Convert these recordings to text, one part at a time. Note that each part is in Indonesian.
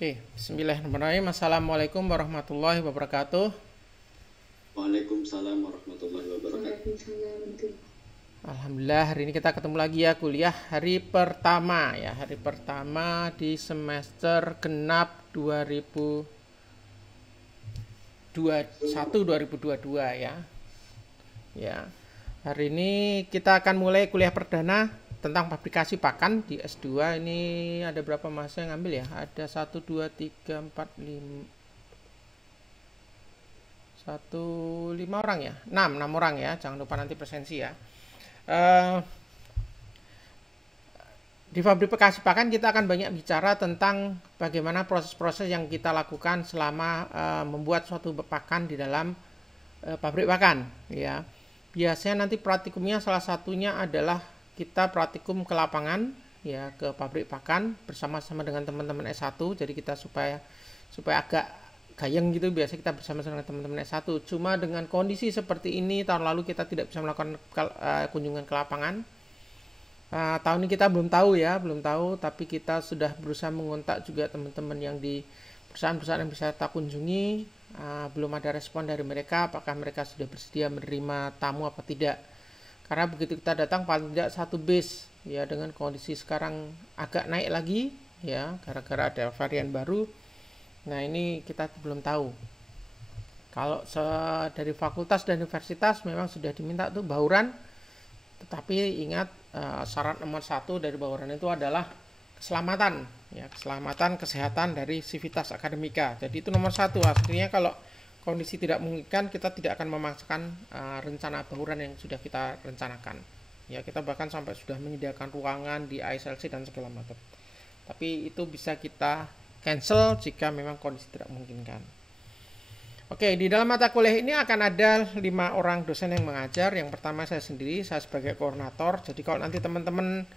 Oke, bismillahirrahmanirrahim. Assalamualaikum warahmatullahi wabarakatuh. Waalaikumsalam warahmatullahi wabarakatuh. Alhamdulillah, hari ini kita ketemu lagi ya, kuliah hari pertama ya, hari pertama di semester genap 2021-2022 ya. Ya. Hari ini kita akan mulai kuliah perdana tentang pabrikasi pakan di S2. Ini ada berapa mahasiswa yang ngambil ya? Ada 1 2 3 4 5 5 orang ya, 6 orang ya, jangan lupa nanti presensi ya. Di pabrikasi pakan kita akan banyak bicara tentang bagaimana proses-proses yang kita lakukan selama membuat suatu pakan di dalam pabrik pakan ya. Biasanya nanti praktikumnya salah satunya adalah kita praktikum ke lapangan ya, ke pabrik pakan bersama-sama dengan teman-teman S1. Jadi kita supaya agak gayeng gitu, biasa kita bersama-sama dengan teman-teman S1. Cuma dengan kondisi seperti ini, tahun lalu kita tidak bisa melakukan kunjungan ke lapangan. Tahun ini kita belum tahu, tapi kita sudah berusaha mengontak juga teman-teman yang di perusahaan-perusahaan yang bisa kita kunjungi. Belum ada respon dari mereka, apakah mereka sudah bersedia menerima tamu apa tidak. Karena begitu kita datang paling tidak satu base ya, dengan kondisi sekarang agak naik lagi ya, gara-gara ada varian baru. Nah ini kita belum tahu. Kalau dari fakultas dan universitas memang sudah diminta tuh bauran, tetapi ingat syarat nomor 1 dari bauran itu adalah keselamatan ya, keselamatan kesehatan dari sivitas akademika. Jadi itu nomor 1. Artinya kalau kondisi tidak memungkinkan, kita tidak akan memaksakan rencana bauran yang sudah kita rencanakan ya. Kita bahkan sampai sudah menyediakan ruangan di ISLC dan segala macam, tapi itu bisa kita cancel jika memang kondisi tidak memungkinkan. Oke, di dalam mata kuliah ini akan ada 5 orang dosen yang mengajar. Yang pertama saya sendiri, saya sebagai koordinator. Jadi kalau nanti teman-teman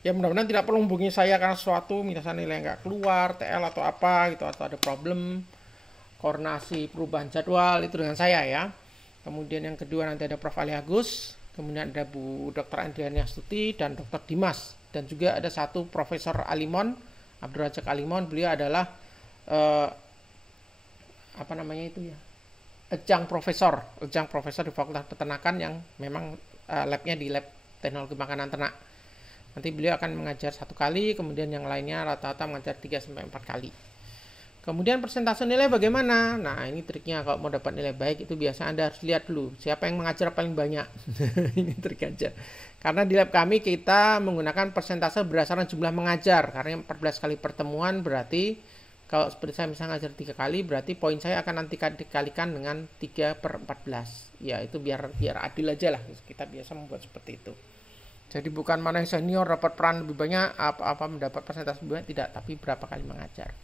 ya mudah-mudahan tidak perlu hubungi saya karena sesuatu misalnya nilai nggak keluar, TL atau apa gitu, atau ada problem koordinasi perubahan jadwal, itu dengan saya ya. Kemudian yang kedua nanti ada Prof. Ali Agus, kemudian ada Bu Dr. Andriani Astuti dan Dr. Dimas, dan juga ada satu Profesor Alimon, Abdul Razak Alimon. Beliau adalah Ejang profesor di Fakultas Peternakan yang memang labnya di lab teknologi makanan ternak. Nanti beliau akan mengajar 1 kali, kemudian yang lainnya rata-rata mengajar 3-4 kali. Kemudian persentase nilai bagaimana? Nah ini triknya, kalau mau dapat nilai baik itu biasa Anda harus lihat dulu siapa yang mengajar paling banyak. Ini trik aja. Karena di lab kami kita menggunakan persentase berdasarkan jumlah mengajar. Karena 14 kali pertemuan berarti kalau seperti saya misalnya ngajar 3 kali, berarti poin saya akan nanti dikalikan dengan 3/14. Ya itu biar adil aja lah. Kita biasa membuat seperti itu. Jadi bukan mana yang senior dapat peran lebih banyak, apa mendapat persentase lebih banyak, tidak, tapi berapa kali mengajar.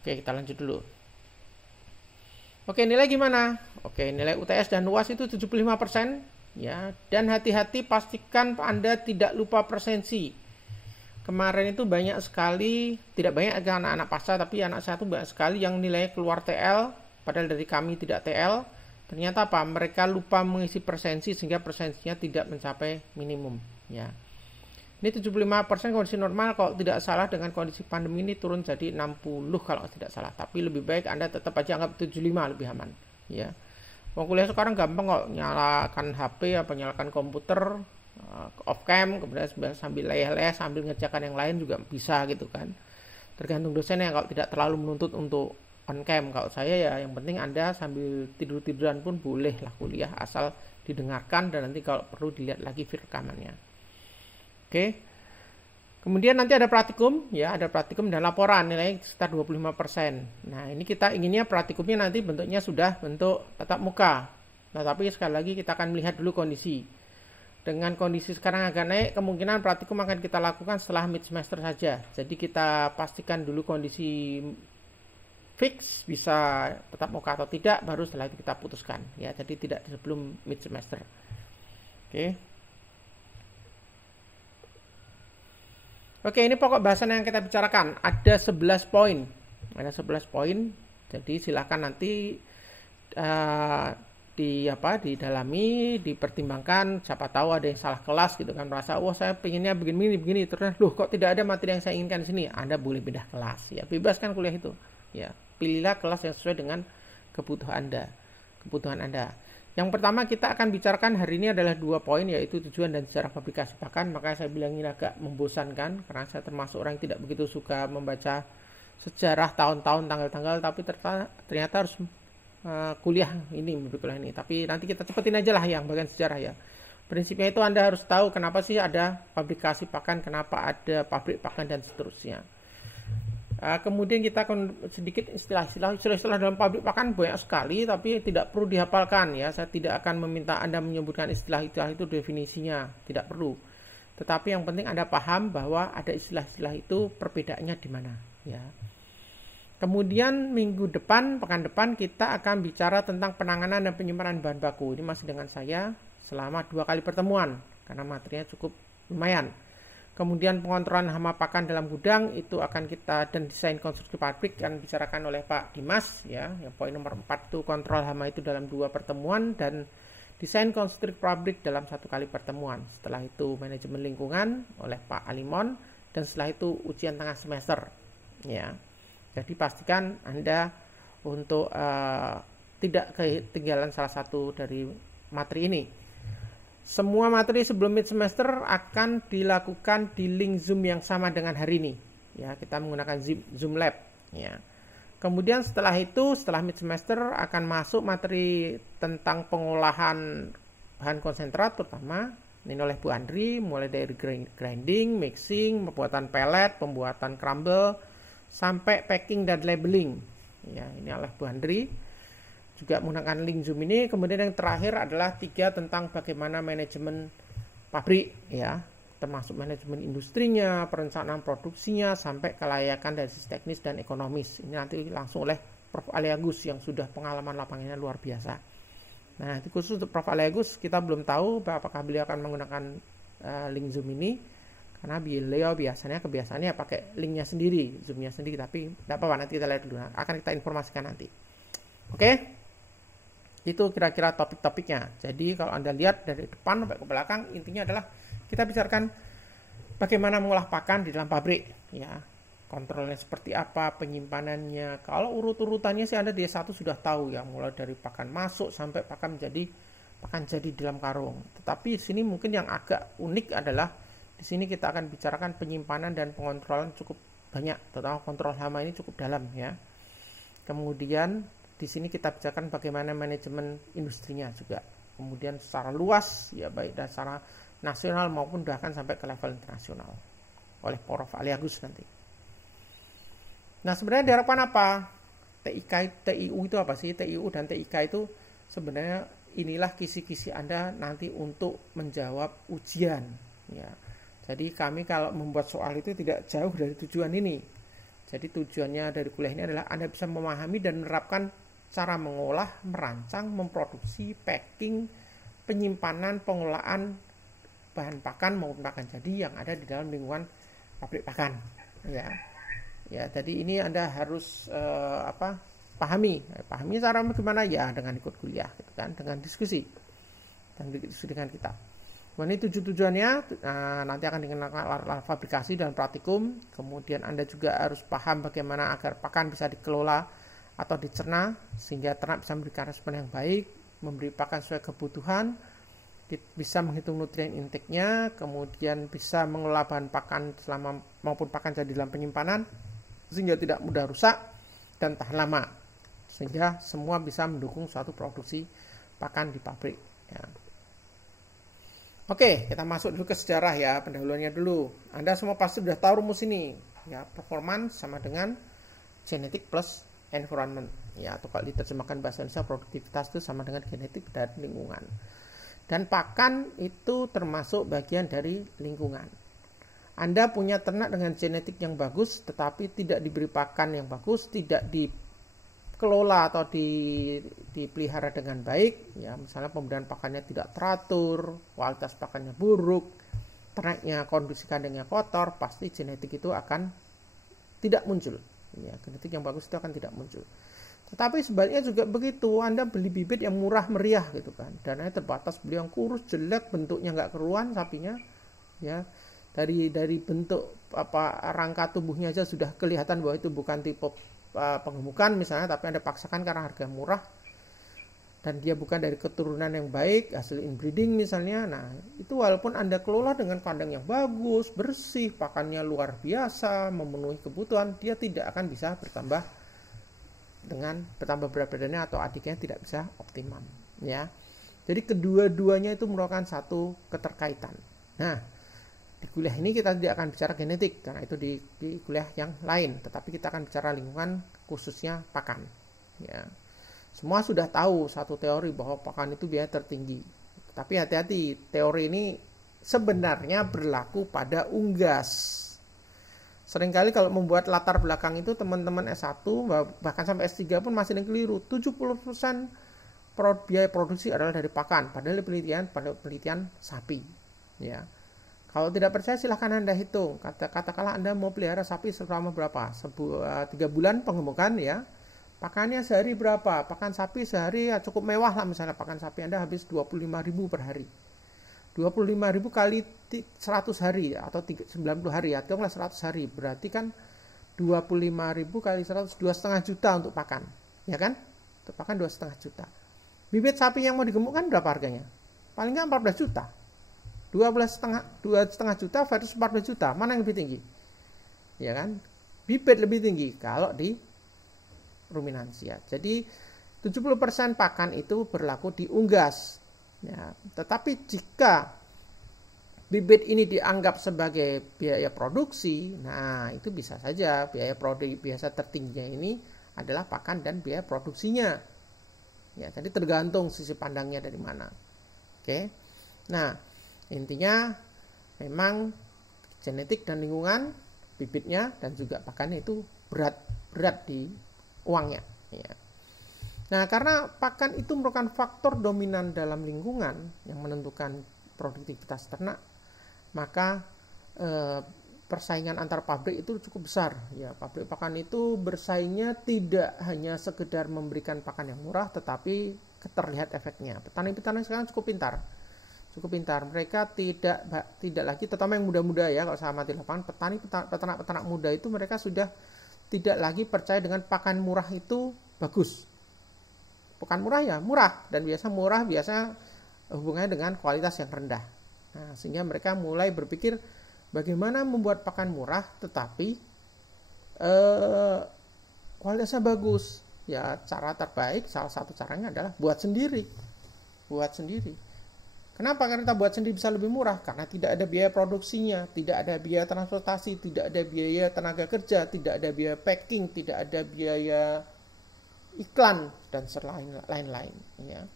Oke, kita lanjut dulu. Oke, nilai gimana? Oke, nilai UTS dan UAS itu 75% ya. Dan hati-hati, pastikan Anda tidak lupa presensi. Kemarin itu banyak sekali, tidak banyak anak-anak pasca, tapi anak saya itu banyak sekali yang nilai keluar TL, padahal dari kami tidak TL. Ternyata apa? Mereka lupa mengisi presensi sehingga presensinya tidak mencapai minimum ya. Ini 75% kondisi normal, kalau tidak salah dengan kondisi pandemi ini turun jadi 60 kalau tidak salah. Tapi lebih baik Anda tetap aja anggap 75 lebih aman ya. Mau kuliah sekarang gampang kok, nyalakan HP apa nyalakan komputer, off cam, kemudian sambil leleh sambil ngerjakan yang lain juga bisa gitu kan. Tergantung dosennya, kalau tidak terlalu menuntut untuk on cam. Kalau saya ya yang penting Anda sambil tidur-tiduran pun boleh lah kuliah, asal didengarkan dan nanti kalau perlu dilihat lagi rekamannya. Oke. Kemudian nanti ada praktikum ya, ada praktikum dan laporan nilai sekitar 25%. Nah, ini kita inginnya praktikumnya nanti bentuknya sudah bentuk tatap muka. Nah, tapi sekali lagi kita akan melihat dulu kondisi. Dengan kondisi sekarang agak naik, kemungkinan praktikum akan kita lakukan setelah mid semester saja. Jadi kita pastikan dulu kondisi fix bisa tatap muka atau tidak, baru setelah itu kita putuskan ya. Jadi tidak sebelum mid semester. Oke, ini pokok bahasan yang kita bicarakan. Ada 11 poin. Jadi silakan nanti didalami, dipertimbangkan, siapa tahu ada yang salah kelas gitu kan, merasa wah saya pengennya begini terus loh kok tidak ada materi yang saya inginkan di sini, Anda boleh pindah kelas ya, bebas kan kuliah itu ya, pilihlah kelas yang sesuai dengan kebutuhan Anda. Yang pertama kita akan bicarakan hari ini adalah 2 poin, yaitu tujuan dan sejarah fabrikasi pakan. Makanya saya bilang ini agak membosankan karena saya termasuk orang yang tidak begitu suka membaca sejarah tahun-tahun, tanggal-tanggal, tapi ternyata harus kuliah ini. Tapi nanti kita cepetin aja lah yang bagian sejarah ya. Prinsipnya itu Anda harus tahu kenapa sih ada fabrikasi pakan, kenapa ada pabrik pakan dan seterusnya. Kemudian kita akan sedikit istilah-istilah dalam pabrik pakan banyak sekali, tapi tidak perlu dihafalkan ya. Saya tidak akan meminta Anda menyebutkan istilah-istilah itu definisinya, tidak perlu. Tetapi yang penting Anda paham bahwa ada istilah-istilah itu perbedaannya di mana ya. Kemudian pekan depan kita akan bicara tentang penanganan dan penyimpanan bahan baku. Ini masih dengan saya selama 2 kali pertemuan karena materinya cukup lumayan. Kemudian pengontrolan hama pakan dalam gudang itu akan kita, dan desain konstruksi pabrik akan bicarakan oleh Pak Dimas ya. Yang poin nomor 4 itu kontrol hama itu dalam 2 pertemuan dan desain konstruksi pabrik dalam 1 kali pertemuan. Setelah itu manajemen lingkungan oleh Pak Alimon, dan setelah itu ujian tengah semester ya. Jadi pastikan Anda untuk tidak ketinggalan salah satu dari materi ini. Semua materi sebelum mid semester akan dilakukan di link Zoom yang sama dengan hari ini. Ya, kita menggunakan Zoom Lab. Ya. Kemudian setelah mid semester akan masuk materi tentang pengolahan bahan konsentrat, terutama ini oleh Bu Andri, mulai dari grinding, mixing, pembuatan pellet, pembuatan crumble, sampai packing dan labeling. Ya, ini oleh Bu Andri. Juga menggunakan link Zoom ini. Kemudian yang terakhir adalah 3 tentang bagaimana manajemen pabrik ya, termasuk manajemen industrinya, perencanaan produksinya, sampai kelayakan dari sisi teknis dan ekonomis. Ini nanti langsung oleh Prof. Ali Agus yang sudah pengalaman lapangannya luar biasa. Nah, itu khusus untuk Prof. Ali Agus, kita belum tahu apakah beliau akan menggunakan link Zoom ini, karena beliau kebiasaannya pakai linknya sendiri, Zoomnya sendiri, tapi tidak apa-apa, nanti kita lihat dulu, akan kita informasikan nanti. Oke? Itu kira-kira topik-topiknya. Jadi kalau Anda lihat dari depan sampai ke belakang, intinya adalah kita bicarakan bagaimana mengolah pakan di dalam pabrik ya. Kontrolnya seperti apa, penyimpanannya. Kalau urut-urutannya sih Anda di S1 sudah tahu ya, mulai dari pakan masuk sampai pakan jadi di dalam karung. Tetapi di sini mungkin yang agak unik adalah di sini kita akan bicarakan penyimpanan dan pengontrolan cukup banyak, terutama kontrol hama ini cukup dalam ya. Kemudian di sini kita bicarakan bagaimana manajemen industrinya juga. Kemudian secara luas ya, baik dan secara nasional maupun bahkan sampai ke level internasional oleh Prof. Ali Agus nanti. Nah, sebenarnya diharapkan apa? TIU itu apa sih? TIU dan TIK itu sebenarnya inilah kisi-kisi Anda nanti untuk menjawab ujian ya. Jadi kami kalau membuat soal itu tidak jauh dari tujuan ini. Jadi tujuannya dari kuliah ini adalah Anda bisa memahami dan menerapkan cara mengolah, merancang, memproduksi, packing, penyimpanan, pengolahan bahan pakan maupun pakan jadi yang ada di dalam lingkungan pabrik pakan. Ya, jadi ini Anda harus pahami cara bagaimana ya, dengan ikut kuliah, gitu kan, dengan diskusi dengan kita. Ini tujuannya nanti akan dikenalkan fabrikasi dan praktikum. Kemudian Anda juga harus paham bagaimana agar pakan bisa dikelola atau dicerna sehingga ternak bisa memberikan respon yang baik, memberi pakan sesuai kebutuhan, bisa menghitung nutrien intake-nya, kemudian bisa mengelola bahan pakan maupun pakan jadi dalam penyimpanan sehingga tidak mudah rusak dan tahan lama, sehingga semua bisa mendukung suatu produksi pakan di pabrik ya. Oke, kita masuk dulu ke sejarah ya, pendahuluannya dulu. Anda semua pasti sudah tahu rumus ini ya, performance sama dengan genetik plus environment ya, atau kalau diterjemahkan bahasa Indonesia produktivitas itu sama dengan genetik dan lingkungan. Dan pakan itu termasuk bagian dari lingkungan. Anda punya ternak dengan genetik yang bagus tetapi tidak diberi pakan yang bagus, tidak dikelola atau dipelihara dengan baik ya, misalnya pemberian pakannya tidak teratur, kualitas pakannya buruk, ternaknya kondisi kandangnya kotor, pasti genetik itu akan tidak muncul. Ya, genetik yang bagus itu akan tidak muncul. Tetapi sebaliknya juga begitu, Anda beli bibit yang murah meriah gitu kan, dananya terbatas, beli yang kurus jelek, bentuknya nggak keruan sapinya, ya dari bentuk rangka tubuhnya aja sudah kelihatan bahwa itu bukan tipe penggemukan misalnya, tapi Anda paksakan karena harga murah dan dia bukan dari keturunan yang baik, hasil inbreeding misalnya. Nah itu walaupun Anda kelola dengan kandang yang bagus, bersih, pakannya luar biasa, memenuhi kebutuhan, dia tidak akan bisa bertambah berat badannya atau adiknya tidak bisa optimum, ya. Jadi kedua-duanya itu merupakan satu keterkaitan. Nah, di kuliah ini kita tidak akan bicara genetik karena itu di kuliah yang lain, tetapi kita akan bicara lingkungan khususnya pakan, ya. Semua sudah tahu satu teori bahwa pakan itu biaya tertinggi. Tapi hati-hati, teori ini sebenarnya berlaku pada unggas. Seringkali kalau membuat latar belakang itu teman-teman S1 bahkan sampai S3 pun masih yang keliru. 70% biaya produksi adalah dari pakan, padahal penelitian sapi, ya. Kalau tidak percaya silahkan Anda hitung. Katakanlah Anda mau pelihara sapi selama berapa? 3 bulan penggemukan, ya. Pakannya sehari berapa? Pakan sapi sehari ya cukup mewah lah, misalnya pakan sapi Anda habis 25.000 per hari. 25.000 kali 100 hari atau 90 hari, hitunglah 100 hari, berarti kan 25.000 kali 100, 2,5 juta untuk pakan, ya kan? Untuk pakan 2,5 juta. Bibit sapi yang mau digemukkan berapa harganya? Paling nggak 14 juta. 2,5 juta versus 14 juta, mana yang lebih tinggi? Ya kan? Bibit lebih tinggi kalau di ruminansia. Jadi 70% pakan itu berlaku di unggas. Ya, tetapi jika bibit ini dianggap sebagai biaya produksi, nah itu bisa saja biaya produksi biasa tertingginya ini adalah pakan dan biaya produksinya. Ya, jadi tergantung sisi pandangnya dari mana. Oke. Nah, intinya memang genetik dan lingkungan, bibitnya dan juga pakannya itu berat di uangnya, ya. Nah, karena pakan itu merupakan faktor dominan dalam lingkungan yang menentukan produktivitas ternak, maka persaingan antar pabrik itu cukup besar. Ya, pabrik pakan itu bersaingnya tidak hanya sekedar memberikan pakan yang murah, tetapi terlihat efeknya. Petani-petani sekarang cukup pintar. Mereka tidak lagi, terutama yang muda-muda ya, kalau saya amati lapangan, peternak muda itu mereka sudah tidak lagi percaya dengan pakan murah itu bagus. Pakan murah ya murah, dan biasa hubungannya dengan kualitas yang rendah. Nah, sehingga mereka mulai berpikir bagaimana membuat pakan murah tetapi kualitasnya bagus. Ya, cara terbaik, salah satu caranya adalah buat sendiri. Kenapa? Karena kita buat sendiri bisa lebih murah, karena tidak ada biaya produksinya, tidak ada biaya transportasi, tidak ada biaya tenaga kerja, tidak ada biaya packing, tidak ada biaya iklan dan lain-lain, ya.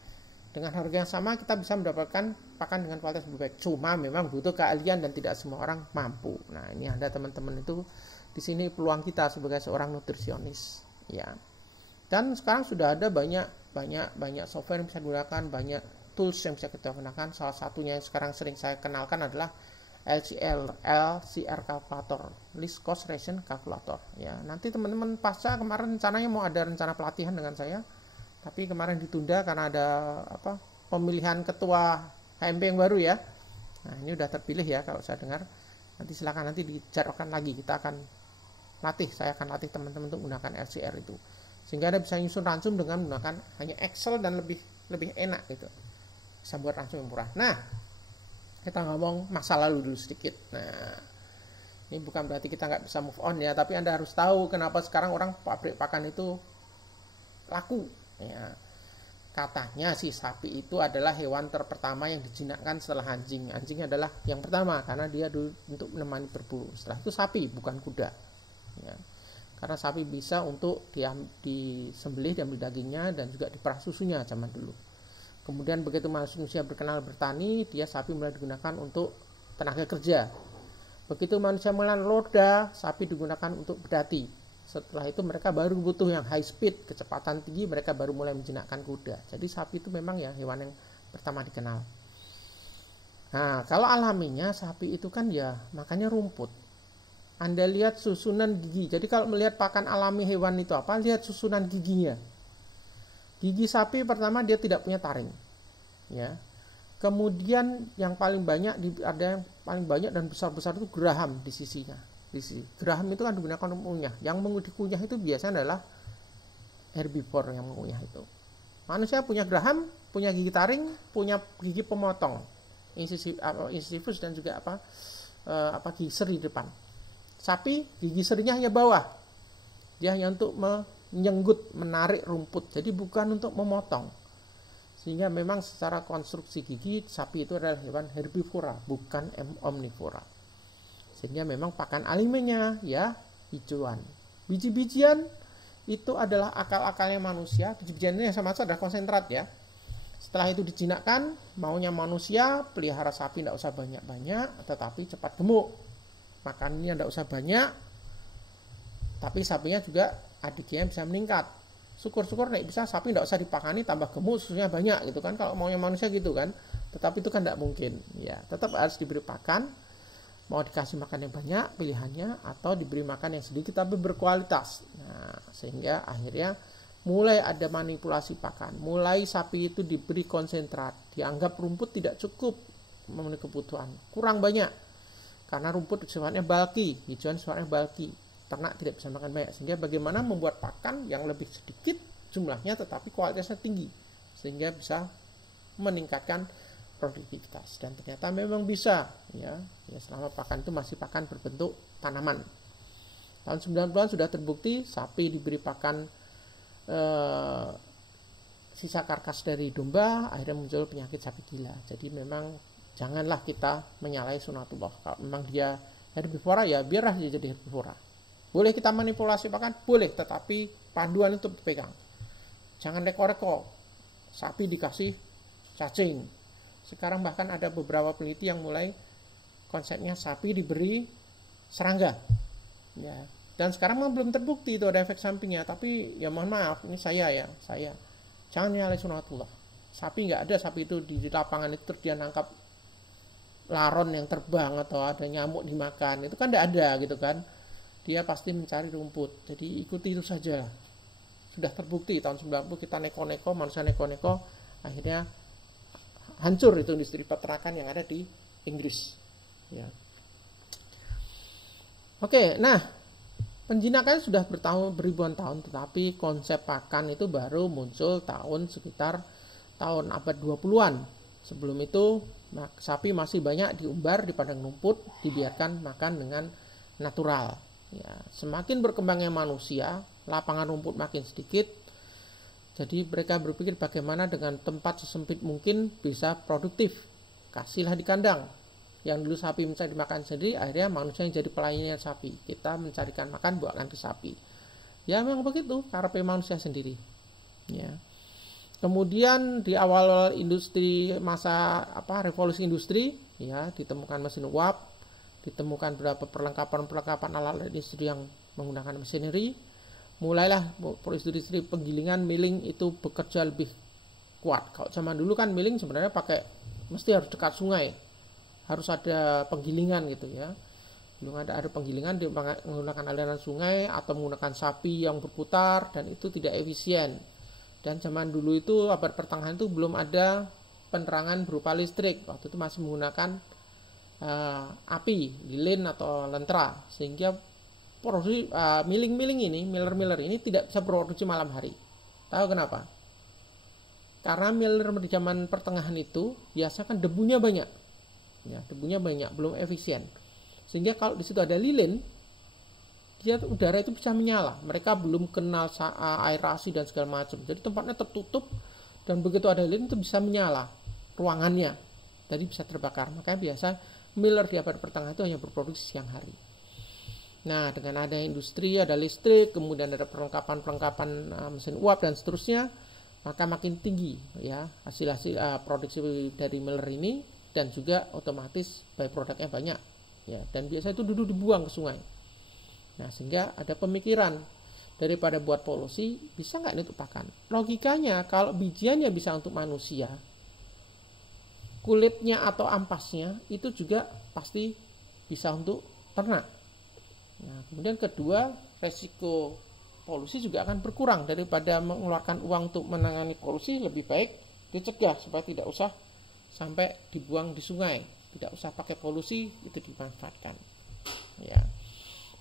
Dengan harga yang sama kita bisa mendapatkan pakan dengan kualitas lebih baik. Cuma memang butuh keahlian dan tidak semua orang mampu. Nah, ini Anda teman-teman itu di sini peluang kita sebagai seorang nutrisionis, ya. Dan sekarang sudah ada banyak software yang bisa digunakan, banyak tools yang bisa kita gunakan. Salah satunya yang sekarang sering saya kenalkan adalah LCR calculator, list cost ration calculator, ya. Nanti teman-teman pasca kemarin rencananya mau ada rencana pelatihan dengan saya, tapi kemarin ditunda karena ada pemilihan ketua HMP yang baru, ya. Nah, ini udah terpilih ya kalau saya dengar. Nanti silakan nanti dijadwalkan lagi, saya akan latih teman-teman untuk menggunakan LCR itu, sehingga Anda bisa nyusun ransum dengan menggunakan hanya Excel dan lebih enak gitu, bisa buat ransum yang murah. Nah, kita ngomong masa lalu dulu sedikit. Nah, ini bukan berarti kita nggak bisa move on ya, tapi Anda harus tahu kenapa sekarang orang pabrik pakan itu laku, ya. Katanya sih sapi itu adalah hewan pertama yang dijinakkan setelah anjing. Anjing adalah yang pertama karena dia untuk menemani berburu. Setelah itu sapi, bukan kuda, ya. Karena sapi bisa untuk disembelih, diambil dagingnya, dan juga diperah susunya zaman dulu. Kemudian begitu manusia berkenal bertani, sapi mulai digunakan untuk tenaga kerja. Begitu manusia mulai roda, sapi digunakan untuk berdati. Setelah itu mereka baru butuh yang high speed, kecepatan tinggi, mereka baru mulai menjinakkan kuda. Jadi sapi itu memang ya hewan yang pertama dikenal. Nah, kalau alaminya sapi itu kan ya makannya rumput. Anda lihat susunan gigi. Jadi kalau melihat pakan alami hewan itu apa? Lihat susunan giginya. Gigi sapi pertama dia tidak punya taring, ya. Kemudian yang paling banyak ada yang paling banyak dan besar-besar itu geraham di sisinya. Di sisi geraham itu kan digunakan untuk mengunyah. Yang dikunyah itu biasanya adalah herbivore yang mengunyah itu. Manusia punya geraham, punya gigi taring, punya gigi pemotong, incisivus dan juga gigi seri depan. Sapi gigi serinya hanya bawah, dia hanya untuk menyenggut, menarik rumput, jadi bukan untuk memotong. Sehingga memang secara konstruksi gigi sapi itu adalah hewan herbivora, bukan omnivora. Sehingga memang pakan alimennya ya hijauan. Biji-bijian itu adalah akal-akalnya manusia. Biji-bijian ini sama saja adalah konsentrat ya. Setelah itu dijinakkan, maunya manusia pelihara sapi tidak usah banyak-banyak, tetapi cepat gemuk. Makannya tidak usah banyak, tapi sapinya juga ADG-nya bisa meningkat. Syukur-syukur nek bisa sapi tidak usah dipakani, tambah gemuk, susunya banyak gitu kan, kalau maunya manusia gitu kan. Tetapi itu kan tidak mungkin ya, tetap harus diberi pakan. Mau dikasih makan yang banyak pilihannya, atau diberi makan yang sedikit tapi berkualitas. Nah, sehingga akhirnya mulai ada manipulasi pakan, mulai sapi itu diberi konsentrat, dianggap rumput tidak cukup memenuhi kebutuhan, kurang banyak karena rumput sifatnya bulky, hijauan sifatnya bulky, ternak tidak bisa makan banyak. Sehingga bagaimana membuat pakan yang lebih sedikit jumlahnya tetapi kualitasnya tinggi, sehingga bisa meningkatkan produktivitas. Dan ternyata memang bisa ya selama pakan itu masih pakan berbentuk tanaman. Tahun 90-an sudah terbukti sapi diberi pakan sisa karkas dari domba, akhirnya muncul penyakit sapi gila. Jadi memang janganlah kita menyalahi sunatullah. Kalau memang dia herbivora ya biarlah dia jadi herbivora. Boleh kita manipulasi pakan? Boleh, tetapi panduan itu dipegang. Jangan reko-reko. Sapi dikasih cacing. Sekarang bahkan ada beberapa peneliti yang mulai konsepnya sapi diberi serangga. Ya. Dan sekarang memang belum terbukti itu ada efek sampingnya. Tapi ya mohon maaf, ini saya. Jangan nyalahi sunatullah. Sapi nggak ada sapi itu di lapangan itu terus dia nangkap laron yang terbang atau ada nyamuk dimakan. Itu kan nggak ada gitu kan. Dia pasti mencari rumput. Jadi ikuti itu saja lah. Sudah terbukti tahun 90 kita neko-neko, manusia neko-neko, akhirnya hancur itu industri peternakan yang ada di Inggris. Ya. Oke, nah penjinakan sudah beribuan tahun, tetapi konsep pakan itu baru muncul sekitar tahun abad 20-an. Sebelum itu sapi masih banyak diumbar di padang rumput, dibiarkan makan dengan natural. Ya, semakin berkembangnya manusia, lapangan rumput makin sedikit. Jadi mereka berpikir bagaimana dengan tempat sesempit mungkin bisa produktif. Kasihlah di kandang. Yang dulu sapi mencari makan sendiri, akhirnya manusia yang jadi pelayannya sapi. Kita mencarikan makan, buatkan ke sapi. Ya memang begitu, karepe manusia sendiri. Ya. Kemudian di awal industri masa revolusi industri, ya ditemukan mesin uap, ditemukan beberapa perlengkapan alat industri yang menggunakan machinery. Mulailah industri penggilingan, milling itu bekerja lebih kuat. Kalau zaman dulu kan milling sebenarnya mesti harus dekat sungai, harus ada penggilingan gitu ya. Belum ada penggilingan menggunakan aliran sungai atau menggunakan sapi yang berputar, dan itu tidak efisien. Dan zaman dulu itu abad pertengahan itu belum ada penerangan berupa listrik. Waktu itu masih menggunakan api, lilin atau lentera, sehingga produksi miller ini tidak bisa produksi malam hari. Tahu kenapa? Karena miller di zaman pertengahan itu biasa kan debunya banyak. Ya, debunya banyak, belum efisien. Sehingga kalau di situ ada lilin, udara itu bisa menyala. Mereka belum kenal aerasi dan segala macam. Jadi tempatnya tertutup, dan begitu ada lilin itu bisa menyala ruangannya. Jadi bisa terbakar. Makanya biasa miller di abad pertengahan itu hanya berproduksi siang hari. Nah, dengan ada industri, ada listrik, kemudian ada perlengkapan mesin uap dan seterusnya, maka makin tinggi ya hasil produksi dari miller ini, dan juga otomatis byproductnya banyak ya, dan biasa itu duduk dibuang ke sungai. Nah, sehingga ada pemikiran, daripada buat polusi, bisa nggak ini untuk pakan? Logikanya kalau bijiannya bisa untuk manusia, kulitnya atau ampasnya itu juga pasti bisa untuk ternak. Nah, kemudian kedua, resiko polusi juga akan berkurang. Daripada mengeluarkan uang untuk menangani polusi, lebih baik dicegah supaya tidak usah sampai dibuang di sungai, tidak usah pakai polusi, itu dimanfaatkan. Ya.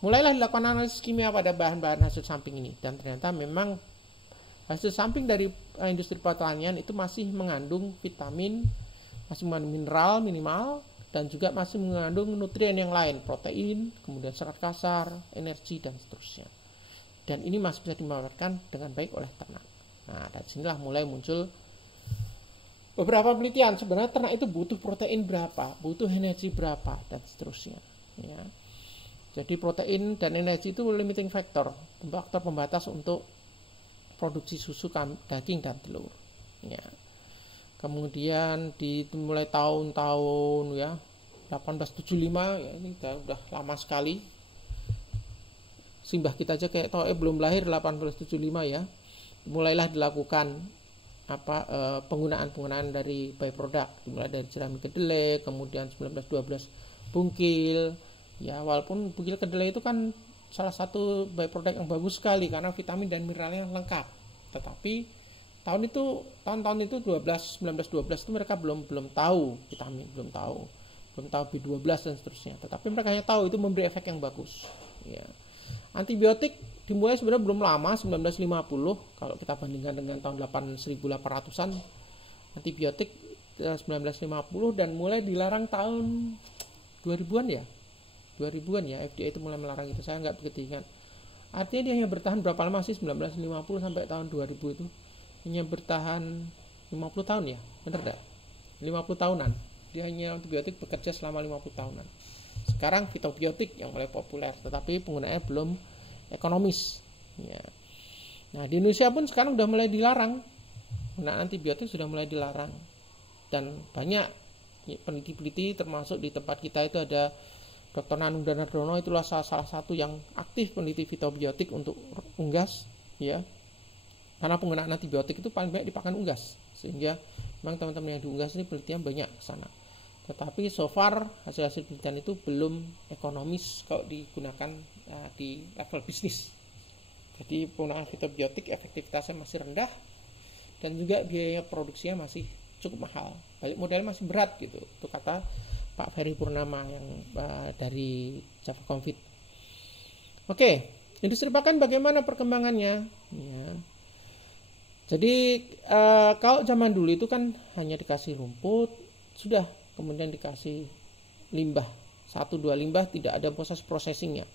Mulailah dilakukan analisis kimia pada bahan-bahan hasil samping ini, dan ternyata memang hasil samping dari industri pertanian itu masih mengandung vitamin, masih mengandung mineral minimal, dan juga masih mengandung nutrien yang lain, protein, kemudian serat kasar, energi, dan seterusnya. Dan ini masih bisa dimanfaatkan dengan baik oleh ternak. Nah, dari sinilah mulai muncul beberapa penelitian. Sebenarnya ternak itu butuh protein berapa, butuh energi berapa, dan seterusnya. Ya. Jadi protein dan energi itu limiting factor, faktor pembatas untuk produksi susu, daging, dan telur. Ya. Kemudian mulai tahun-tahun ya 1875, ya ini udah lama sekali. Simbah kita aja kayak belum lahir 1875 ya. Mulailah dilakukan penggunaan dari byproduct, dimulai dari jerami kedelai, kemudian 1912 bungkil. Ya, walaupun bungkil kedelai itu kan salah satu byproduct yang bagus sekali karena vitamin dan mineralnya lengkap. Tetapi tahun-tahun itu 1912 itu mereka belum tahu vitamin, belum tahu B12 dan seterusnya. Tetapi mereka hanya tahu itu memberi efek yang bagus. Ya. Antibiotik dimulai sebenarnya belum lama, 1950. Kalau kita bandingkan dengan tahun 1800-an, antibiotik 1950, dan mulai dilarang tahun 2000-an ya. 2000-an ya, FDA itu mulai melarang itu. Saya nggak begitu ingat. Artinya dia hanya bertahan berapa lama sih, 1950 sampai tahun 2000 itu? Hanya bertahan 50 tahun ya, benar enggak? 50 tahunan. Dia hanya antibiotik bekerja selama 50 tahunan. Sekarang fitobiotik yang mulai populer, tetapi penggunaannya belum ekonomis. Ya. Nah, di Indonesia pun sekarang sudah mulai dilarang. Penggunaan antibiotik sudah mulai dilarang. Dan banyak peneliti-peneliti, termasuk di tempat kita itu ada Dr. Nanung Danardono, itulah salah satu yang aktif peneliti fitobiotik untuk unggas, ya. Karena penggunaan antibiotik itu paling banyak dipakai unggas, sehingga memang teman-teman yang di unggas ini penelitian banyak ke sana. Tetapi so far hasil-hasil penelitian itu belum ekonomis kalau digunakan di level bisnis. Jadi penggunaan fitobiotik efektivitasnya masih rendah dan juga biaya produksinya masih cukup mahal. Balik modalnya masih berat gitu. Itu kata Pak Ferry Purnama yang dari Java Confit. Oke, industri pakan bagaimana perkembangannya? Ya. Jadi kalau zaman dulu itu kan hanya dikasih rumput, sudah, kemudian dikasih limbah, 1-2 limbah, tidak ada proses processingnya.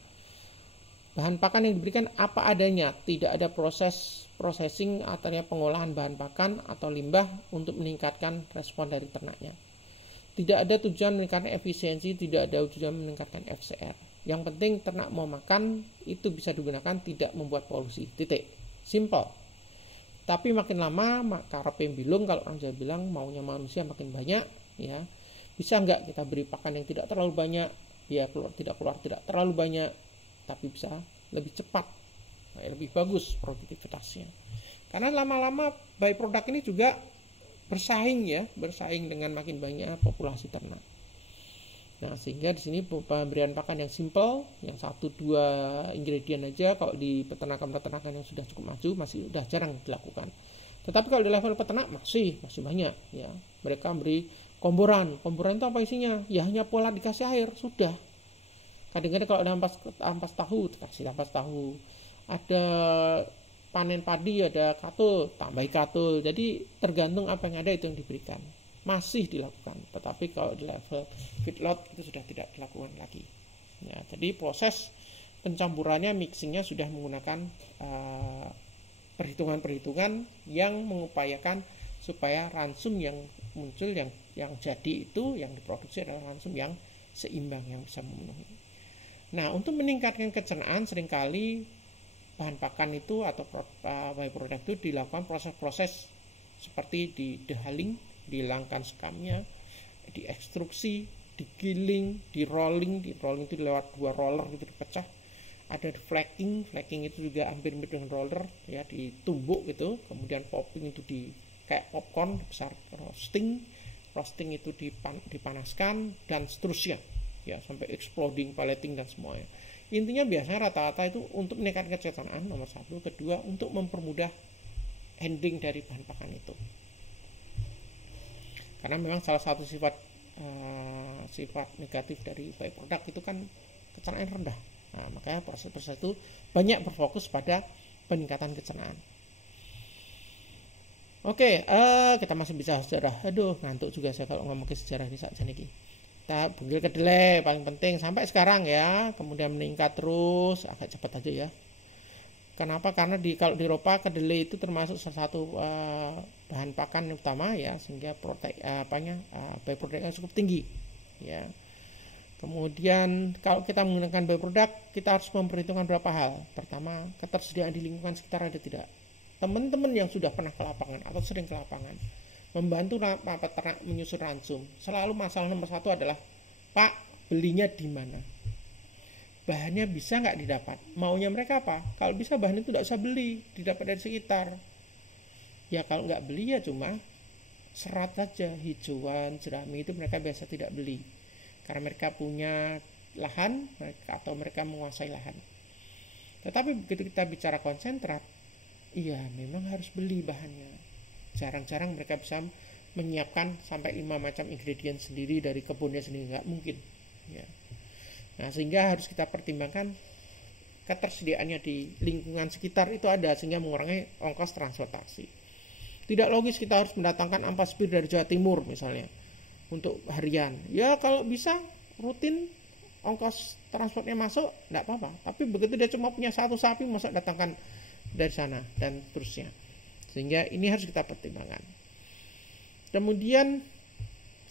Bahan pakan yang diberikan apa adanya, tidak ada proses processing atau pengolahan bahan pakan atau limbah untuk meningkatkan respon dari ternaknya. Tidak ada tujuan meningkatkan efisiensi, tidak ada tujuan meningkatkan FCR. Yang penting ternak mau makan itu bisa digunakan, tidak membuat polusi. Titik. Simple. Tapi makin lama maka karepe bilung, kalau orang Jawa bilang maunya manusia makin banyak, ya. Bisa enggak kita beri pakan yang tidak terlalu banyak, ya tidak terlalu banyak, tapi bisa lebih cepat, lebih bagus produktivitasnya. Karena lama-lama byproduct ini juga bersaing dengan makin banyak populasi ternak. Nah, sehingga di sini pemberian pakan yang simple, yang 1-2 ingredient aja, kalau di peternakan yang sudah cukup maju masih sudah jarang dilakukan. Tetapi kalau di level peternak masih banyak, ya. Mereka beri komboran itu apa isinya? Ya hanya pola dikasih air, sudah. Kadang-kadang kalau ada ampas tahu, dikasih ampas tahu. Ada panen padi, ada katul, tambahi katul. Jadi tergantung apa yang ada itu yang diberikan. Masih dilakukan, tetapi kalau di level feedlot itu sudah tidak dilakukan lagi. Ya, jadi proses pencampurannya, mixingnya sudah menggunakan perhitungan-perhitungan yang mengupayakan supaya ransum yang muncul, yang jadi itu, yang diproduksi adalah ransum yang seimbang, yang bisa memenuhi. Nah, untuk meningkatkan kecernaan seringkali bahan pakan itu atau byproduct itu dilakukan proses-proses seperti di dehaling, dihilangkan sekamnya, diekstruksi, digiling, di rolling itu lewat 2 roller gitu dipecah. Ada flaking itu juga hampir mirip dengan roller, ya, ditumbuk gitu, kemudian popping itu di kayak popcorn besar, roasting itu dipanaskan dan seterusnya, ya, sampai exploding, pelleting dan semuanya. Intinya biasanya rata-rata itu untuk meningkatkan kesejahteraan nomor satu, kedua untuk mempermudah handling dari bahan pakan itu. Karena memang salah satu sifat negatif dari byproduct itu kan kecernaan rendah. Nah, makanya proses-proses itu banyak berfokus pada peningkatan kecernaan. Oke, kita masih bisa sejarah. Aduh, ngantuk juga saya kalau ngomong ke sejarah ini saja nih. Kita bungkil kedelai paling penting sampai sekarang ya, kemudian meningkat terus, agak cepat aja ya. Kenapa? Karena kalau di Eropa kedelai itu termasuk salah satu bahan pakan utama ya, sehingga byproduct cukup tinggi ya. Kemudian kalau kita menggunakan byproduct, kita harus memperhitungkan beberapa hal. Pertama, ketersediaan di lingkungan sekitar ada tidak. Teman-teman yang sudah pernah ke lapangan atau sering ke lapangan membantu peternak menyusun ransum, selalu masalah nomor satu adalah, Pak, belinya di mana? Bahannya bisa nggak didapat? Maunya mereka apa? Kalau bisa bahan itu tidak usah beli, didapat dari sekitar. Ya kalau nggak beli ya cuma serat saja, hijauan, jerami itu mereka biasa tidak beli. Karena mereka punya lahan atau mereka menguasai lahan. Tetapi begitu kita bicara konsentrat, iya memang harus beli bahannya. Jarang-jarang mereka bisa menyiapkan sampai 5 macam ingredient sendiri dari kebunnya sendiri, nggak mungkin ya. Nah sehingga harus kita pertimbangkan ketersediaannya di lingkungan sekitar itu ada, sehingga mengurangi ongkos transportasi. Tidak logis kita harus mendatangkan ampas bir dari Jawa Timur misalnya untuk harian. Ya kalau bisa rutin ongkos transportnya masuk, tidak apa-apa. Tapi begitu dia cuma punya satu sapi, masa datangkan dari sana dan seterusnya. Sehingga ini harus kita pertimbangkan. Kemudian,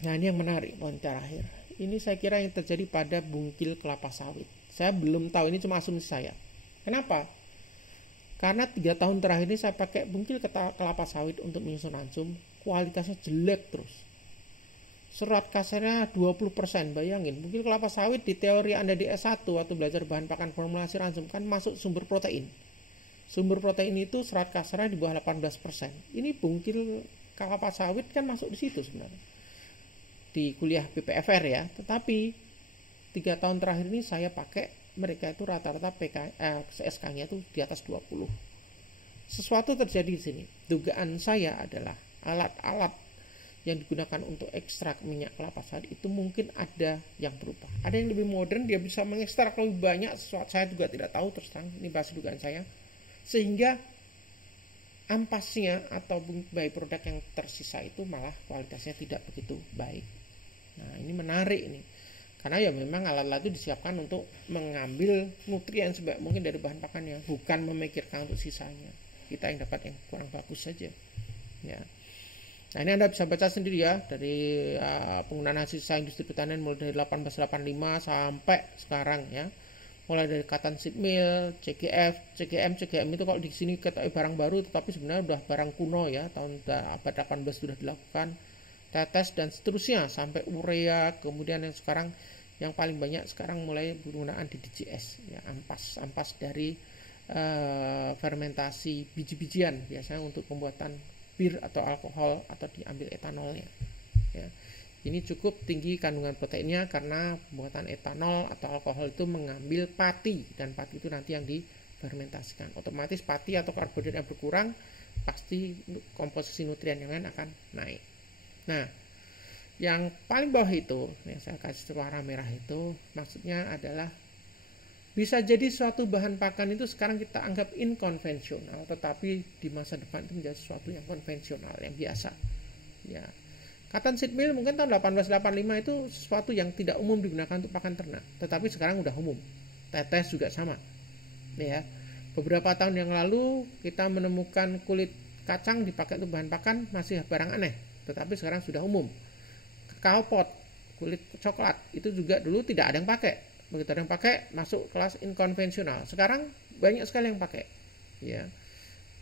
nah ini yang menarik, poin terakhir. Ini saya kira yang terjadi pada bungkil kelapa sawit. Saya belum tahu, ini cuma asumsi saya. Kenapa? Karena 3 tahun terakhir ini saya pakai bungkil kelapa sawit untuk menyusun ransum, kualitasnya jelek terus. Serat kasarnya 20%, bayangin. Bungkil kelapa sawit di teori Anda di S1 waktu belajar bahan pakan formulasi ransum kan masuk sumber protein. Sumber protein itu serat kasarnya di bawah 18%. Ini bungkil kelapa sawit kan masuk di situ sebenarnya. Di kuliah PPFR ya. Tetapi 3 tahun terakhir ini saya pakai, mereka itu rata-rata CSK-nya itu di atas 20. Sesuatu terjadi di sini. Dugaan saya adalah alat-alat yang digunakan untuk ekstrak minyak kelapa sawit itu mungkin ada yang berubah. Ada yang lebih modern, dia bisa mengekstrak lebih banyak, sesuatu saya juga tidak tahu terus terang, ini bahasa dugaan saya. Sehingga ampasnya atau byproduct yang tersisa itu malah kualitasnya tidak begitu baik. Nah ini menarik ini, karena ya memang alat-alat itu disiapkan untuk mengambil nutrien sebanyak mungkin dari bahan pakannya, bukan memikirkan untuk sisanya. Kita yang dapat yang kurang bagus saja ya. Nah ini Anda bisa baca sendiri ya, dari penggunaan hasil sisa industri pertanian mulai dari 1885 sampai sekarang ya. Mulai dari cotton seed mill, CGM itu kalau di sini kata barang baru, tetapi sebenarnya udah barang kuno ya, tahun abad 18 sudah dilakukan. Tetes dan seterusnya sampai urea, kemudian yang sekarang yang paling banyak sekarang mulai penggunaan DDGS ya, ampas dari fermentasi biji-bijian biasanya untuk pembuatan bir atau alkohol atau diambil etanolnya ya. Ini cukup tinggi kandungan proteinnya karena pembuatan etanol atau alkohol itu mengambil pati, dan pati itu nanti yang difermentasikan. Otomatis pati atau karbohidrat yang berkurang, pasti komposisi nutrien yang lain akan naik. Nah, yang paling bawah itu, yang saya kasih warna merah itu, maksudnya adalah bisa jadi suatu bahan pakan itu sekarang kita anggap inkonvensional, tetapi di masa depan itu menjadi sesuatu yang konvensional, yang biasa. Ya. Cotton seed mill mungkin tahun 1885 itu sesuatu yang tidak umum digunakan untuk pakan ternak, tetapi sekarang udah umum. Tetes juga sama. Ya. Beberapa tahun yang lalu kita menemukan kulit kacang dipakai untuk bahan pakan, masih barang aneh, tetapi sekarang sudah umum. Kakao pot, kulit coklat itu juga dulu tidak ada yang pakai. Begitu ada yang pakai, masuk kelas inkonvensional. Sekarang banyak sekali yang pakai. Ya.